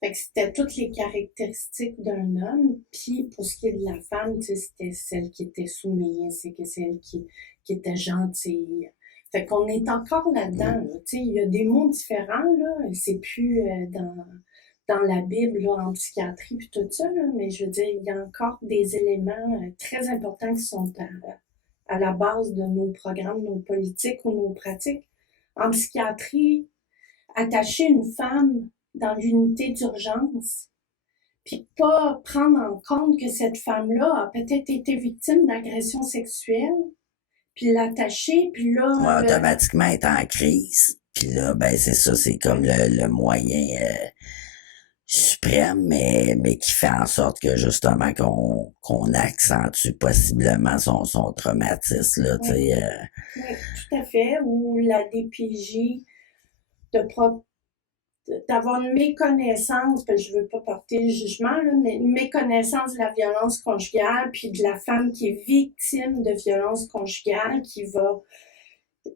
Fait que c'était toutes les caractéristiques d'un homme, puis pour ce qui est de la femme, c'était celle qui était soumise, c'est que celle qui était gentille. Fait qu'on est encore là-dedans, là. Il y a des mots différents, là, c'est plus dans la Bible, là, en psychiatrie, puis tout ça, là, mais je veux dire, il y a encore des éléments très importants qui sont à la base de nos programmes, nos politiques ou nos pratiques. En psychiatrie, attacher une femme dans l'unité d'urgence, puis pas prendre en compte que cette femme-là a peut-être été victime d'agression sexuelle, puis l'attacher, puis là... automatiquement être en crise, puis là, ben c'est ça, c'est comme le moyen suprême, mais qui fait en sorte que justement qu'on accentue possiblement son traumatisme, là, tu sais. Oui, tout à fait, ou la DPJ de d'avoir une méconnaissance, parce que je veux pas porter le jugement, là, mais une méconnaissance de la violence conjugale, puis de la femme qui est victime de violence conjugale, qui va,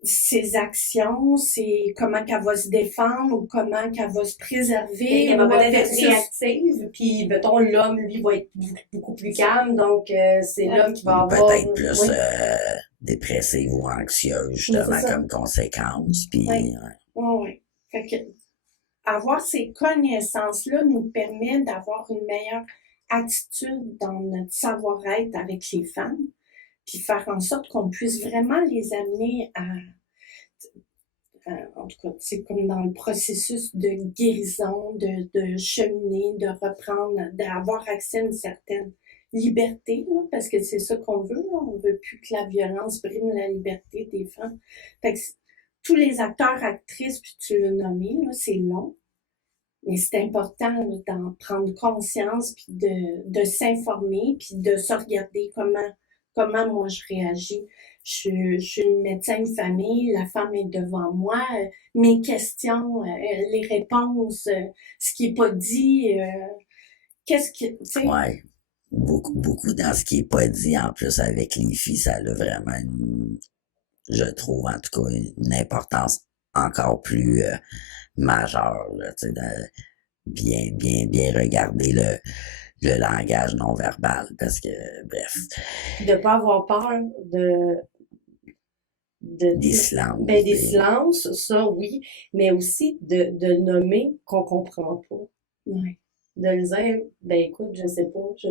ses actions, c'est comment qu'elle va se défendre ou comment qu'elle va se préserver. Elle va ou peut-être être versus- réactive, puis mettons, l'homme, lui, va être beaucoup plus calme, donc c'est l'homme qui va Ou avoir... peut-être plus Oui. dépressive ou anxieuse, Mais justement, c'est ça. comme conséquence. Puis, Oui. Oui. Fait que avoir ces connaissances-là nous permet d'avoir une meilleure attitude dans notre savoir-être avec les femmes, puis faire en sorte qu'on puisse vraiment les amener en tout cas, c'est comme dans le processus de guérison, de cheminer, de reprendre, d'avoir accès à une certaine liberté, là, parce que c'est ça qu'on veut, là. On veut plus que la violence brime la liberté des femmes. Fait que tous les acteurs, actrices, puis tu l'as nommé, là, c'est long, mais c'est important là, d'en prendre conscience, puis de s'informer, puis de se regarder comment moi je réagis. Je suis une médecin de famille, la femme est devant moi, mes questions, les réponses, ce qui est pas dit, qu'est-ce que, tu sais, ouais, beaucoup dans ce qui est pas dit, en plus, avec les filles, ça a vraiment, je trouve, en tout cas, une importance encore plus majeure, là, tu sais, bien regarder le langage non verbal, parce que, bref, Puis de pas avoir peur des silences. Ben, des silences, ça, oui, mais aussi de nommer qu'on comprend pas. ouais. De le dire, ben écoute, je sais pas, tu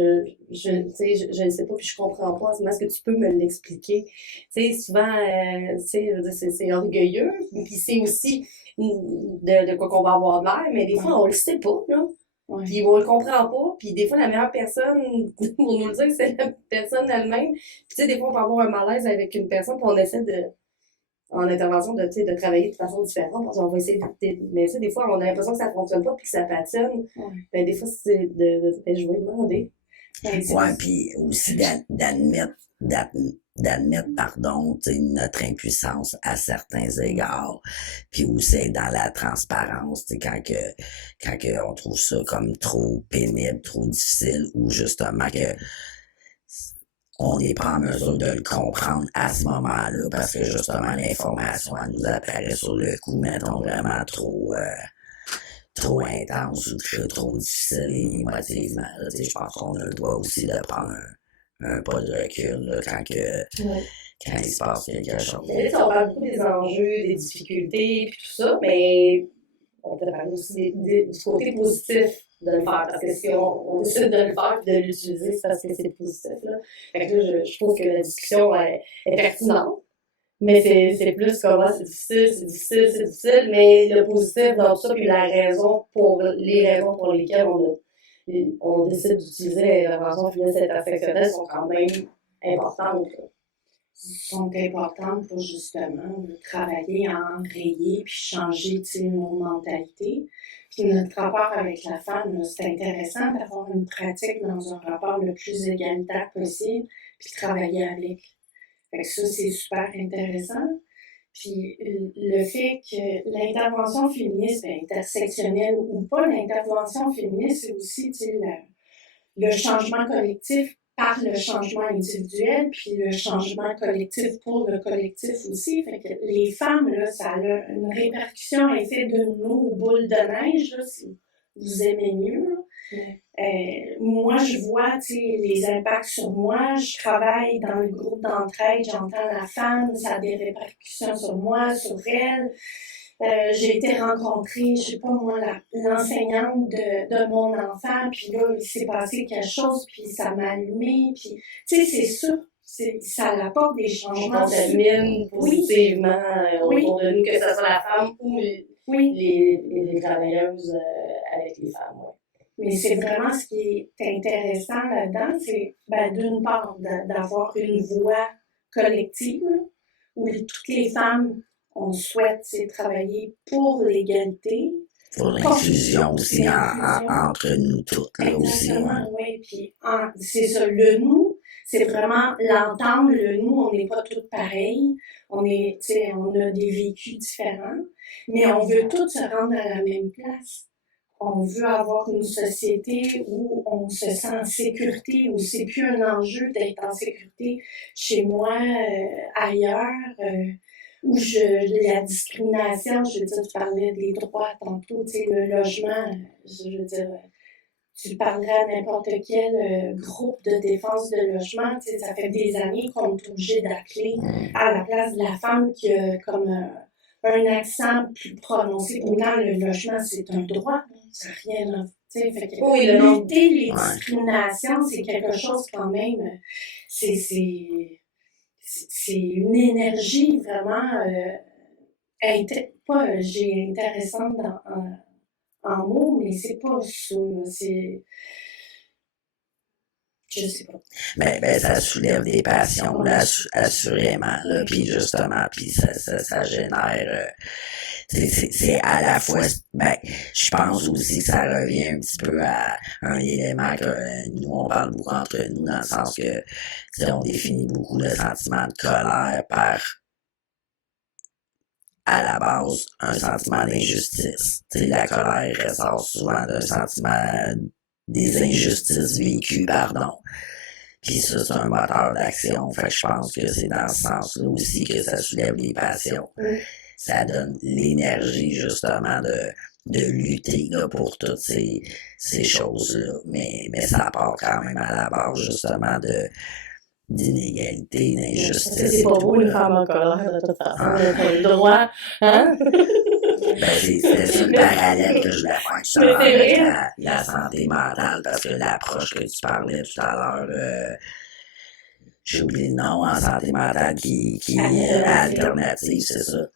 sais, je le sais pas, puis je comprends pas. Est-ce que tu peux me l'expliquer? Tu sais, souvent, tu sais, je veux dire, c'est orgueilleux, puis c'est aussi de quoi qu'on va avoir de l'air, mais des fois, on le sait pas, là. Ouais. Puis on le comprend pas, puis des fois, la meilleure personne pour nous le dire, c'est la personne elle-même. Puis tu sais, des fois, on peut avoir un malaise avec une personne, puis on essaie en intervention, tu sais, de travailler de façon différente, parce qu'on va essayer mais tu sais, des fois, on a l'impression que ça fonctionne pas, puis que ça patine. Ouais. Ben, des fois, c'est ben, je vais demander. Ouais, c'est- Ouais, puis aussi d'admettre, pardon, tu sais, notre impuissance à certains égards, puis aussi être dans la transparence, tu sais, quand on trouve ça comme trop pénible, trop difficile, ou justement que on n'est pas en mesure de le comprendre à ce moment-là, parce que justement l'information elle nous apparaît sur le coup, mettons, vraiment trop intense ou trop difficile émotivement. Là, tu sais, je pense qu'on a le droit aussi de prendre un pas de recul là, quand il se passe quelque chose. Mais là, on parle beaucoup des enjeux, des difficultés, puis tout ça, mais on peut parler aussi du côté positif de le faire, parce que si on décide de le faire et de l'utiliser, c'est parce que c'est positif, là. Fait que là, je trouve que la discussion est pertinente, mais c'est plus comment c'est difficile, mais le positif dans tout ça, puis les raisons pour lesquelles on décide d'utiliser l'intervention féministe intersectionnelle sont quand même importantes, là. sont importantes pour justement travailler à enrayer puis changer, tu sais, nos mentalités. Puis notre rapport avec la femme, là, c'est intéressant d'avoir une pratique dans un rapport le plus égalitaire possible, puis travailler avec. Fait que ça, c'est super intéressant. Puis le fait que l'intervention féministe, ben, intersectionnelle ou pas, l'intervention féministe, c'est aussi, tu sais, le changement collectif par le changement individuel, puis le changement collectif pour le collectif aussi. Fait que les femmes, là, ça a une répercussion, effet de nous, boule de neige, là, si vous aimez mieux. Là. Moi, je vois, tu sais, les impacts sur moi. Je travaille dans le groupe d'entraide, j'entends la femme, ça a des répercussions sur moi, sur elle. J'ai été rencontrer, je sais pas moi, l'enseignante de mon enfant, puis là, il s'est passé quelque chose, puis ça m'a allumé, puis, tu sais, c'est ça. Ça apporte des On changements. contamine positivement Oui. autour de nous, que ce soit la femme ou Oui, les travailleuses avec les femmes. Ouais. mais c'est vraiment ce qui est intéressant là-dedans, c'est ben, d'une part d'avoir une voix collective là, où toutes les femmes, on souhaite travailler pour l'égalité. Pour l'inclusion aussi L'inclusion. entre nous toutes là aussi. Exactement, Ouais. oui. Puis c'est ça, le nous, c'est vraiment l'entendre, le nous, on n'est pas tous pareils, on est, tu sais, on a des vécus différents, mais on veut tous se rendre à la même place. On veut avoir une société où on se sent en sécurité, où c'est plus un enjeu d'être en sécurité chez moi, ailleurs, où la discrimination, je veux dire, tu parlais des droits tantôt, tu sais, le logement, je veux dire, tu parlerais à n'importe quel groupe de défense de logement, tu sais, ça fait des années qu'on est obligé d'appeler à la place de la femme qui a comme un accent plus prononcé. Pourtant, le logement, c'est un droit, ça n'a rien à... Fait que Oui, lutter les discriminations, c'est quelque chose quand même, c'est une énergie vraiment pas j'ai intéressante en mots, mais c'est pas ça, c'est... Je sais pas. Ben, ça soulève des passions, là, assurément, là, puis justement, puis ça génère, c'est à la fois, ben, je pense aussi que ça revient un petit peu à un élément que nous, on parle beaucoup entre nous, dans le sens que, tu sais, on définit beaucoup le sentiment de colère par, à la base, un sentiment d'injustice. Tu sais, la colère ressort souvent d'un sentiment des injustices vécues, pardon. Puis ça, c'est un moteur d'action. Fait que je pense que c'est dans ce sens-là aussi que ça soulève les passions. Ça donne l'énergie, justement, de lutter là, pour toutes ces choses-là. Mais ça part quand même à la base, justement, d'inégalité, d'injustice. C'est pas beau, une femme en colère, de toute façon. On pas le droit, hein? Ben, c'était ça le parallèle que je voulais faire ça avec la santé mentale, parce que l'approche que tu parlais tout à l'heure, j'ai oublié le nom, en santé mentale qui est alternative, c'est ça.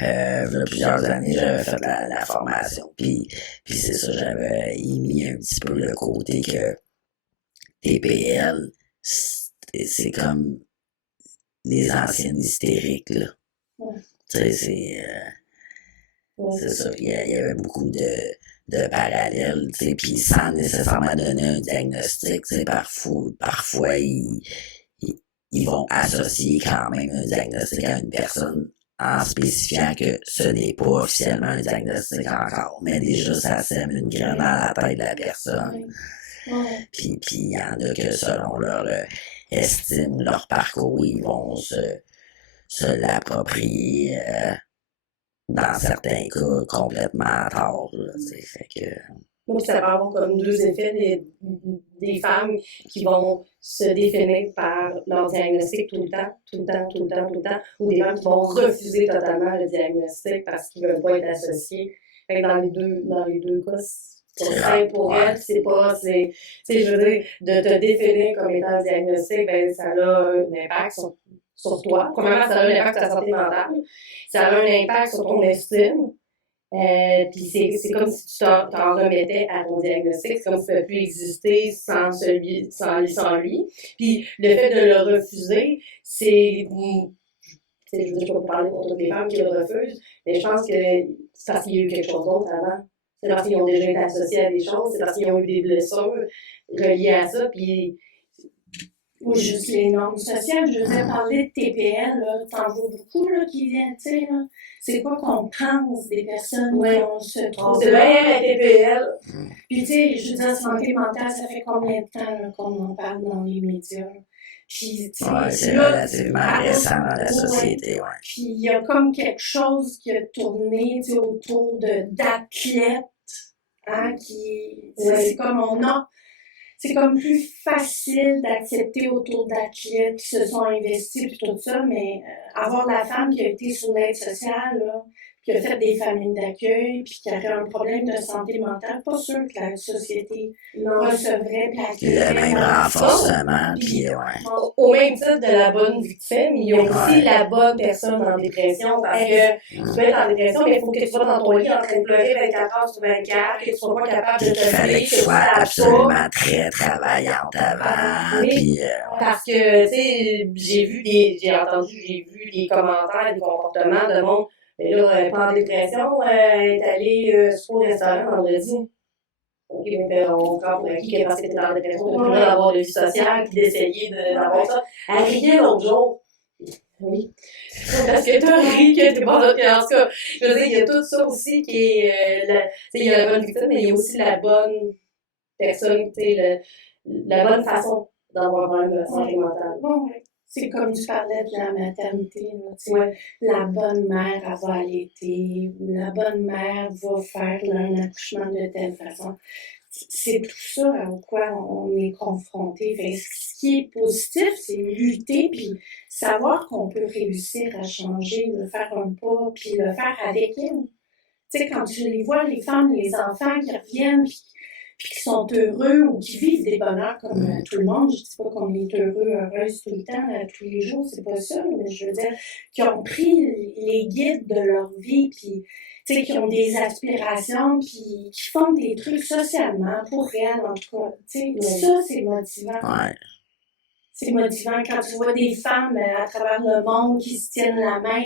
Il y a plusieurs années, j'avais fait la formation, puis c'est ça, j'avais émis un petit peu le côté que TPL, c'est comme les anciennes hystériques, là. Tu sais, c'est ça, il y avait beaucoup de parallèles, tu sais, puis sans nécessairement donner un diagnostic, tu sais, parfois ils vont associer quand même un diagnostic à une personne en spécifiant que ce n'est pas officiellement un diagnostic encore, mais déjà ça sème une graine dans la tête de la personne. Puis il y en a que selon leur estime, leur parcours, ils vont se l'approprier dans certains cas complètement à tort, là, fait que... Donc, ça va avoir comme deux effets, des femmes qui vont se définir par leur diagnostic tout le temps, ou des femmes qui vont refuser totalement le diagnostic parce qu'ils ne veulent pas être associés. Fait que dans les deux cas, c'est pas simple pour elles, c'est pas, tu sais, je veux dire, de te définir comme étant diagnostic, ben, ça a un impact sur toi. Premièrement, ça a un impact sur ta santé mentale, ça a un impact sur ton estime. Puis c'est comme si tu t'en remettais à ton diagnostic, c'est comme si tu ne pouvais plus exister sans lui. Puis le fait de le refuser, je veux dire, je ne peux pas parler pour toutes les femmes qui le refusent, mais je pense que c'est parce qu'il y a eu quelque chose d'autre avant. C'est parce qu'ils ont déjà été associés à des choses, c'est parce qu'ils ont eu des blessures reliées à ça, puis... Ou juste les normes sociales. Je veux dire, parler de TPL, là, t'en vois beaucoup, là, qui viennent, tu sais, là. C'est quoi qu'on pense des personnes qui ont ce trouble? C'est bien la TPL. Puis, tu sais, je veux dire, santé mentale, ça fait combien de temps, là, qu'on en parle dans les médias? Puis, tu sais, c'est relativement récent dans la société, ouais. Puis, il y a comme quelque chose qui a tourné, tu sais, autour d'athlètes, hein, c'est comme c'est comme plus facile d'accepter autour d'athlètes qui se sont investis et tout ça, mais avoir la femme qui a été sous l'aide sociale, là, qui a fait des familles d'accueil, puis qui avait un problème de santé mentale, pas sûr que la société recevrait, puis le même renforcement, puis au même titre de la bonne victime, il y a aussi la bonne personne en dépression, parce que tu peux être en dépression, mais il faut que tu sois dans ton lit en train de pleurer 24 heures sur 24, que tu sois pas capable de te fallait lever, que tu sois absolument très travaillante avant, puis... Parce que, tu sais, j'ai vu des commentaires, des comportements de monde. Mais là, pas en dépression, elle est allée au restaurant vendredi. OK, mais on prend pour acquis que parce que t'es dans la dépression, t'as plus le droit d'avoir de vie sociale, puis d'essayer d'avoir ça. Elle riait l'autre jour. Oui. Parce que t'as ri, que t'es pas en tout cas, je veux dire, il y a tout ça aussi qui est, tu sais, il y a la bonne victime, mais il y a aussi la bonne personne, tu sais, la bonne façon d'avoir un problème de santé mentale. Ouais. C'est comme tu parlais de la maternité, là, tu sais, Ouais. la bonne mère, elle va allaiter, ou la bonne mère va faire un accouchement de telle façon. C'est tout ça à quoi on est confronté. Fait que ce qui est positif, c'est lutter, puis savoir qu'on peut réussir à changer, de faire un pas, puis le faire avec elle. Tu sais, quand tu les vois, les femmes, les enfants qui reviennent, puis qui sont heureux ou qui vivent des bonheurs comme tout le monde. Je dis pas qu'on est heureux, heureuse tout le temps, tous les jours, c'est pas ça, mais je veux dire, qui ont pris les guides de leur vie, puis tu sais, qui ont des aspirations, puis qui font des trucs socialement pour elles, en tout cas. Tu sais, ça, c'est motivant. Ouais. C'est motivant quand tu vois des femmes à travers le monde qui se tiennent la main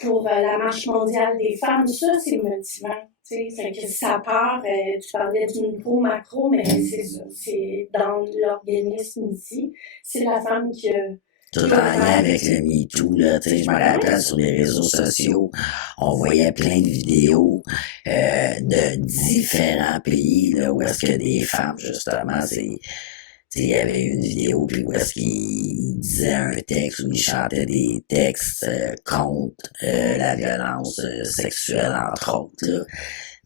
pour la marche mondiale des femmes. Ça, c'est motivant. Tu sais, fait que ça part, tu parlais du micro-macro, mais c'est ça. C'est dans l'organisme ici. C'est la femme qui a Tout en lien avec le MeToo, là, tu sais, je me rappelle sur les réseaux sociaux, on voyait plein de vidéos de différents pays, là, où est-ce que des femmes, justement, il y avait une vidéo, puis où est-ce qu'il disait un texte, où il chantait des textes contre la violence sexuelle, entre autres, là.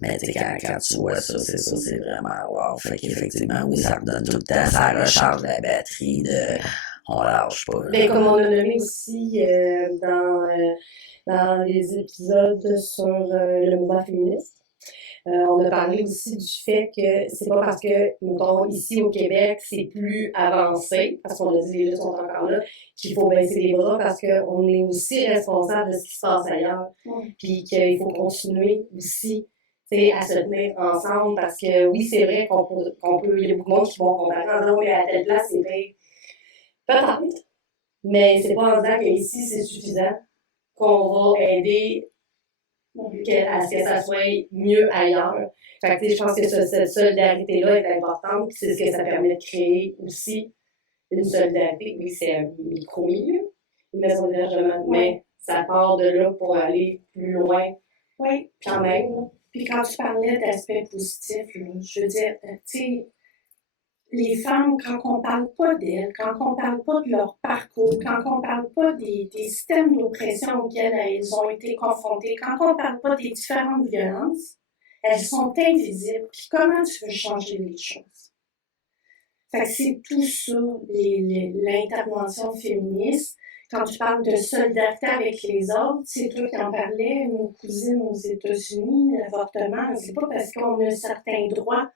Mais tu sais, quand tu vois ça, c'est vraiment wow. Fait qu'effectivement, oui, ça redonne tout le temps, ça recharge la batterie de on lâche pas. Là. Ben, comme on a nommé aussi dans les épisodes sur le mouvement féministe, on a parlé aussi du fait que c'est pas parce que, mettons, ici au Québec, c'est plus avancé, parce qu'on a dit les luttes sont encore là, qu'il faut baisser les bras parce qu'on est aussi responsable de ce qui se passe ailleurs. Puis qu'il faut continuer aussi, tu sais, à se tenir ensemble parce que oui, c'est vrai qu'on peut, il y a beaucoup de monde qui vont comparer en disant, oui, à telle place, c'est pire. Peut-être, mais c'est pas en disant qu'ici, c'est suffisant qu'on va aider à ce que ça soit mieux ailleurs. Fait que, je pense que cette solidarité-là est importante, puis c'est ce que ça permet de créer aussi une solidarité. Oui, c'est un micro-milieu, une maison d'hébergement, mais ça part de là pour aller plus loin quand même. Puis quand tu parlais d'aspects positifs, là, je veux dire, tu sais, les femmes, quand on parle pas d'elles, quand on parle pas de leur parcours, quand on parle pas des systèmes d'oppression auxquels elles ont été confrontées, quand on parle pas des différentes violences, elles sont invisibles. Puis comment tu veux changer les choses? Fait que c'est tout ça, l'intervention féministe. Quand tu parles de solidarité avec les autres, c'est toi qui en parlais, nos cousines aux États-Unis, l'avortement, c'est pas parce qu'on a certains droits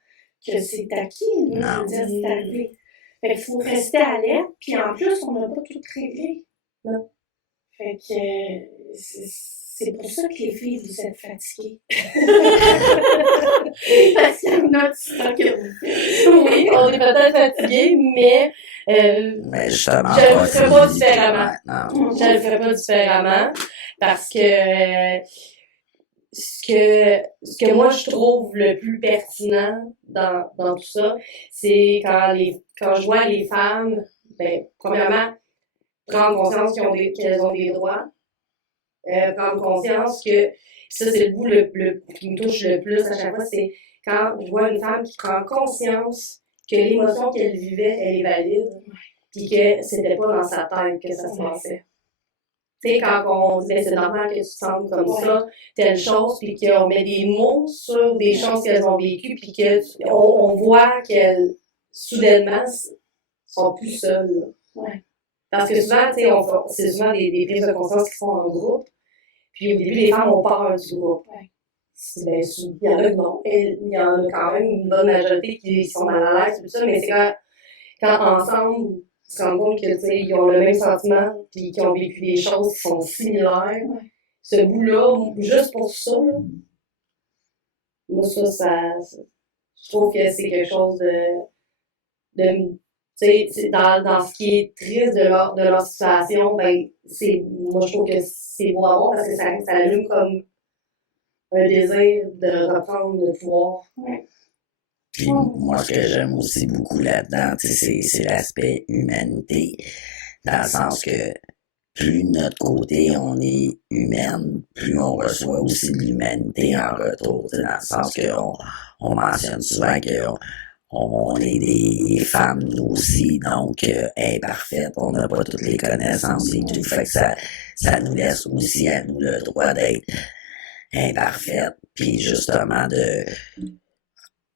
que c'est acquis, là, je veux dire, c'est arrivé. Fait qu'il faut rester alerte, puis en plus, on n'a pas tout réglé. Non. Fait que c'est pour ça que les filles, vous êtes fatiguées. Parce qu'il y en a du temps que vous. Oui, on est peut-être fatigués, mais justement, je le ferai pas différemment. Non. Je le ferai pas différemment parce que ce que moi je trouve le plus pertinent dans tout ça, c'est quand je vois les femmes, ben, premièrement, prendre conscience qu'elles ont des droits, prendre conscience que, ça c'est le bout qui me touche le plus à chaque fois, c'est quand je vois une femme qui prend conscience que l'émotion qu'elle vivait, elle est valide, puis que c'était pas dans sa tête que ça se passait. Tu sais, quand on dit, c'est normal que tu te sentes comme ça, telle chose, puis qu'on met des mots sur des choses qu'elles ont vécues, puis qu'on voit qu'elles, soudainement, sont plus seules. Ouais. Parce que souvent, tu sais, c'est souvent des prises de conscience qui sont en groupe, puis au début, les femmes ont peur du groupe. Ouais. Ben, il y en a que non. Il y en a quand même une bonne majorité qui sont mal à l'aise, tout ça, mais c'est quand ensemble, ils se rendent compte que, tu sais, ils ont le même sentiment, puis qu'ils ont vécu des choses qui sont similaires. Ce bout-là, juste pour ça, là, moi, je trouve que c'est quelque chose tu sais, dans ce qui est triste de leur situation, ben, moi, je trouve que c'est beau à voir parce que ça allume comme un désir de reprendre le pouvoir. Ouais. Puis moi, ce que j'aime aussi beaucoup là-dedans, tu sais, c'est l'aspect humanité, dans le sens que plus de notre côté on est humaine, plus on reçoit aussi de l'humanité en retour, tu sais, dans le sens qu'on on mentionne souvent qu'on est des femmes nous aussi, donc imparfaites, on n'a pas toutes les connaissances et tout, fait que ça nous laisse aussi à nous le droit d'être imparfaites, puis justement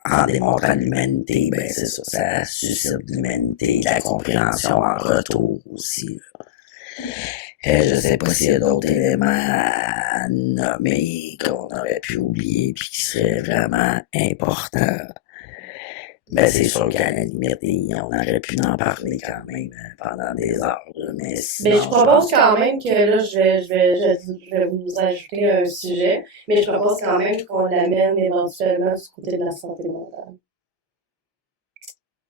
en démontrant l'humanité, ben c'est ça, ça suscite l'humanité, la compréhension en retour aussi, là. Je sais pas s'il y a d'autres éléments à nommer qu'on aurait pu oublier puis qui seraient vraiment importants. Ben c'est sûr qu'à la limite, on aurait pu en parler quand même pendant des heures. Là, mais sinon, Je propose quand même que là, je vais vous ajouter un sujet, mais je propose quand même qu'on l'amène éventuellement du côté de la santé mentale.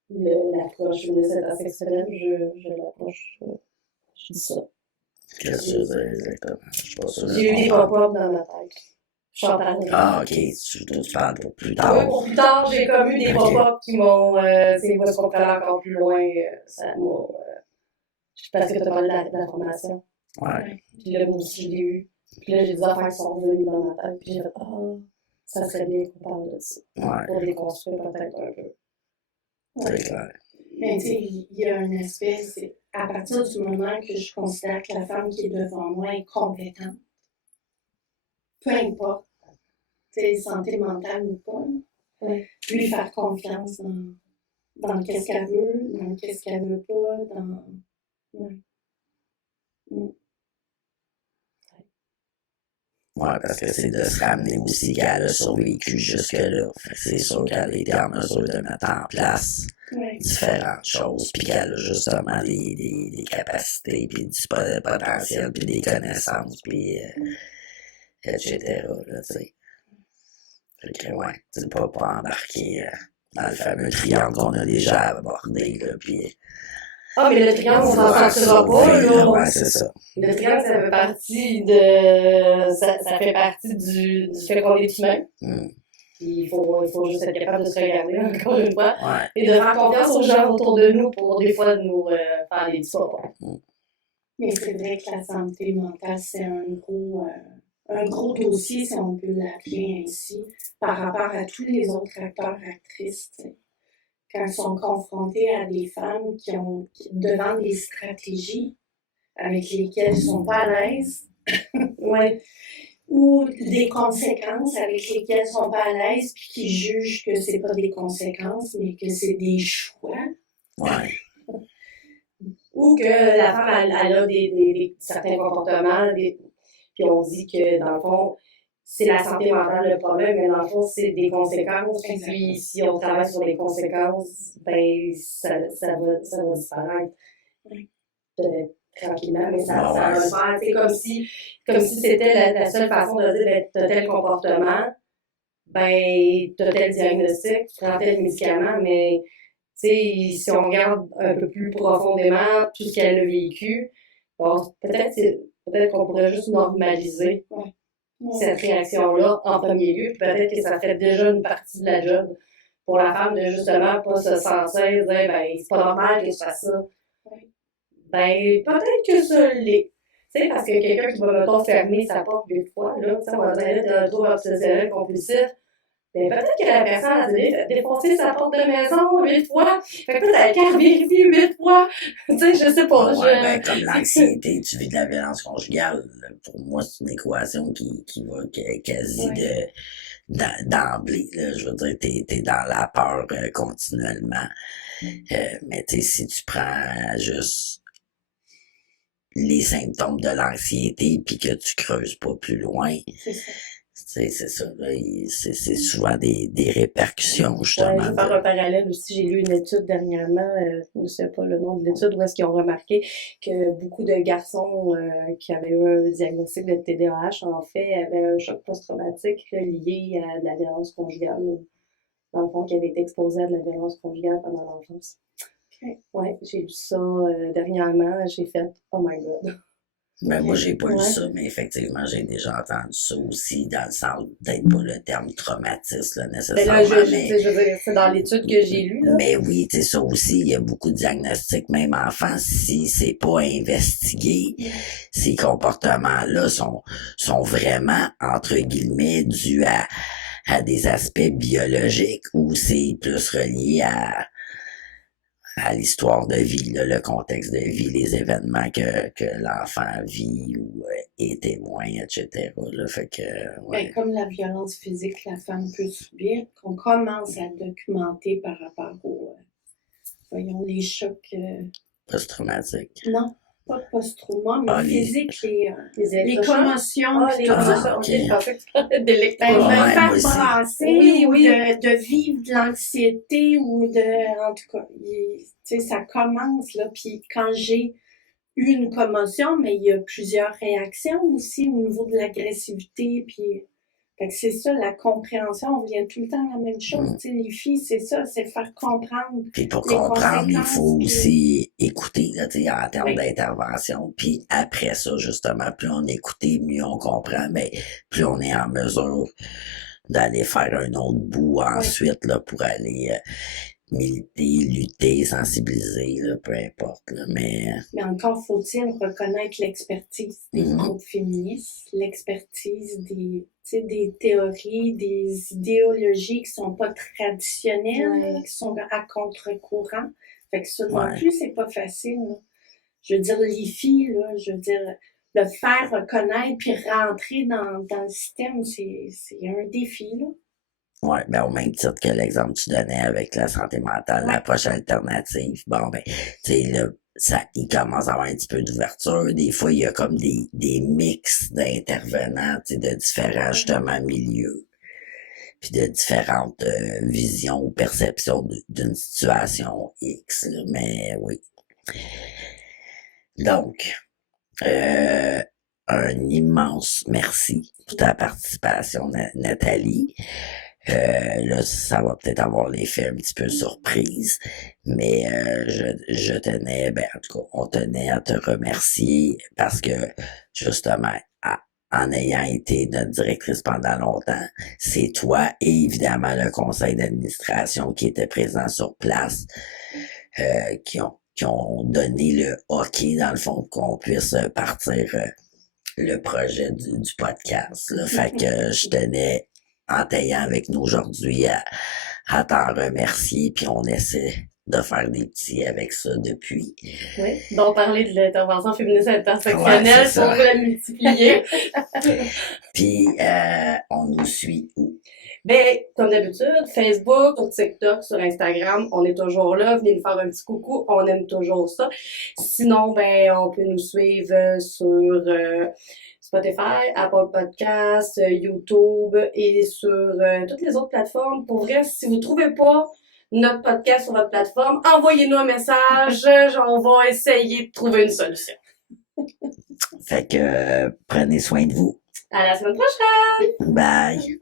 L'approche féministe intersectionnelle, je l'approche, je dis ça. Qu'est-ce que tu veux dire exactement? Je suis pas sûr. J'ai eu des pop-up dans ma tête. Chantal. Ah, ok, tu parles pour plus Oui, tard. pour plus tard, j'ai comme eu des Ok. pop-up qui m'ont, c'est moi, ce qu'on peut aller encore plus loin, ça m'a, parce que t'as parlé de la formation. Ouais. Puis là, moi aussi, je l'ai eu. Puis là, j'ai des affaires qui sont revenues dans ma tête. Puis j'ai fait, ça serait bien qu'on parle de ça. Ouais. Pour déconstruire peut-être un peu. C'est clair. Mais tu sais, il y a un aspect, c'est à partir du moment que je considère que la femme qui est devant moi est compétente, peu importe, tu sais, santé mentale ou pas, lui faire confiance dans qu'est-ce qu'elle veut, dans qu'est-ce qu'elle veut pas, dans... Ouais. Ouais, parce que c'est de se ramener aussi qu'elle a survécu jusque-là. Fait que c'est sûr qu'elle a été en mesure de mettre en place différentes choses, puis qu'elle a justement des capacités, puis du potentiel, puis des connaissances, puis etc. Là, tu sais. Fait que ouais, c'est pas embarquer dans le fameux triangle qu'on a déjà abordé, là, puis... Mais le triangle, on s'en sortira pas, là. Ouais, c'est ça. Le triangle, ça fait partie de, ça fait partie du fait qu'on est humain. Il faut juste être capable de se regarder, encore une fois. Ouais. Et de faire confiance aux gens autour de nous pour des fois nous faire des histoires. Mais c'est vrai que la santé mentale, c'est un gros dossier, si on peut l'appeler ainsi, par rapport à tous les autres acteurs, actrices, t'sais. Quand ils sont confrontés à des femmes qui devant des stratégies avec lesquelles ils sont pas à l'aise, ou des conséquences avec lesquelles ils sont pas à l'aise, puis qui jugent que c'est pas des conséquences, mais que c'est des choix. Ouais. Ou que la femme, elle a certains comportements, puis on dit que, dans le fond, c'est la santé mentale le problème, mais dans le fond, c'est des conséquences. Puis si on travaille sur les conséquences, ben, ça va disparaître. Tranquillement, mais ça va le faire. C'est comme si c'était la seule façon de dire, ben, t'as tel comportement, ben, t'as tel diagnostic, tu prends tel médicament, mais, tu sais, si on regarde un peu plus profondément tout ce qu'elle a vécu, bon, peut-être qu'on pourrait juste normaliser cette réaction-là en premier lieu, puis peut-être que ça ferait déjà une partie de la job pour la femme de justement pas se sentir dire, ben, c'est pas normal que je fasse ça. Ben, peut-être que ça l'est. Tu sais, parce que quelqu'un qui va, mettons, fermer sa porte 8 fois, là, tu sais, on va dire, t'as un trouble obsessionnel compulsif. Ben, peut-être que la personne a défoncé sa porte de maison 8 fois. Fait que peut-être elle a vérifié 8 fois. Tu sais, je sais pas. Ben, comme l'anxiété, tu vis de la violence conjugale. Pour moi, c'est une équation qui va quasi d'emblée, là. Je veux dire, t'es dans la peur continuellement. Mais tu sais, si tu prends juste les symptômes de l'anxiété puis que tu creuses pas plus loin, c'est ça, là, c'est souvent des répercussions, justement. Je vais faire un parallèle aussi. J'ai lu une étude dernièrement, je ne sais pas le nom de l'étude, où est-ce qu'ils ont remarqué que beaucoup de garçons qui avaient eu un diagnostic de TDAH, en fait, avaient un choc post-traumatique lié à de la violence conjugale. Dans le fond, qui avaient été exposés à de la violence conjugale pendant l'enfance. Ouais, j'ai lu ça dernièrement, j'ai fait « Oh my God ». Ben, moi, j'ai pas lu Ouais. ça, mais effectivement, j'ai déjà entendu ça aussi, dans le sens, peut-être pas le terme traumatisme, là, Mais là, nécessairement, tu sais, je veux dire, c'est dans l'étude que j'ai lue, là. mais oui, tu sais, ça aussi, il y a beaucoup de diagnostics, même enfants, si c'est pas investigué, ces comportements-là sont vraiment, entre guillemets, dus à des aspects biologiques ou c'est plus relié à l'histoire de vie, là, le contexte de vie, les événements que l'enfant vit ou est témoin, etc. Là, fait que, ouais. Ben, comme la violence physique que la femme peut subir, qu'on commence à documenter par rapport aux, voyons, les chocs, Post-traumatique. non, pas post-trauma, mais Ah, physiques, Les les électrochocs. commotions. Ah, puis les tout Ah, ça. électrochocs. ok. Ok, je pensais que tu parlais Ben, de d'électrochocs. Ouais, me faire moi aussi. brasser Oui, ou oui. de vivre de l'anxiété ou de... En tout cas, tu sais, ça commence, là. Puis quand j'ai eu une commotion, mais il y a plusieurs réactions aussi au niveau de l'agressivité. Puis, fait que c'est ça, la compréhension. On revient tout le temps à la même chose. Tu sais, les filles, c'est ça, c'est faire comprendre Puis pour les comprendre, il conséquences. faut Puis, aussi écouter, là, tu sais, en termes Oui. d'intervention. Puis après ça, justement, plus on écoute, mieux on comprend, mais plus on est en mesure d'aller faire un autre bout ensuite, là, pour aller militer, lutter, sensibiliser, là, peu importe, là, mais encore faut-il reconnaître l'expertise des Mhm. groupes féministes, l'expertise des, tu sais, des théories, des idéologies qui sont pas traditionnelles, Ouais. là, qui sont à contre-courant. Fait que ça non Ouais. plus, c'est pas facile, là. Je veux dire, les filles, là, je veux dire, le faire reconnaître puis rentrer dans le système, c'est un défi, là. ouais, ben au même titre que l'exemple que tu donnais avec la santé mentale, Ouais. l'approche alternative, bon ben, tu sais, là, ça, il commence à avoir un petit peu d'ouverture. Des fois, il y a comme des mix d'intervenants, tu sais, de différents, justement, milieux, puis de différentes visions ou perceptions d'une situation X, là, mais oui. Donc, un immense merci pour ta participation, Nathalie. Là, ça va peut-être avoir l'effet un petit peu surprise, mais je tenais, ben en tout cas, on tenait à te remercier parce que justement, en ayant été notre directrice pendant longtemps, c'est toi et évidemment le conseil d'administration qui était présent sur place, qui ont donné le hockey dans le fond pour qu'on puisse partir le projet du podcast. Là. Fait que je tenais, en t'ayant avec nous aujourd'hui, à t'en remercier, puis on essaie de faire des petits avec ça depuis. Oui. Donc, parler de l'intervention féministe Ouais, intersectionnelle c'est pour ça. la multiplier. Puis on nous suit où? Ben, comme d'habitude, Facebook, sur TikTok, sur Instagram, on est toujours là. Venez nous faire un petit coucou, on aime toujours ça. Sinon, ben, on peut nous suivre sur Spotify, Apple Podcasts, YouTube et sur toutes les autres plateformes. Pour vrai, si vous trouvez pas notre podcast sur votre plateforme, envoyez-nous un message. On va essayer de trouver une solution. Fait que prenez soin de vous. À la semaine prochaine! Bye!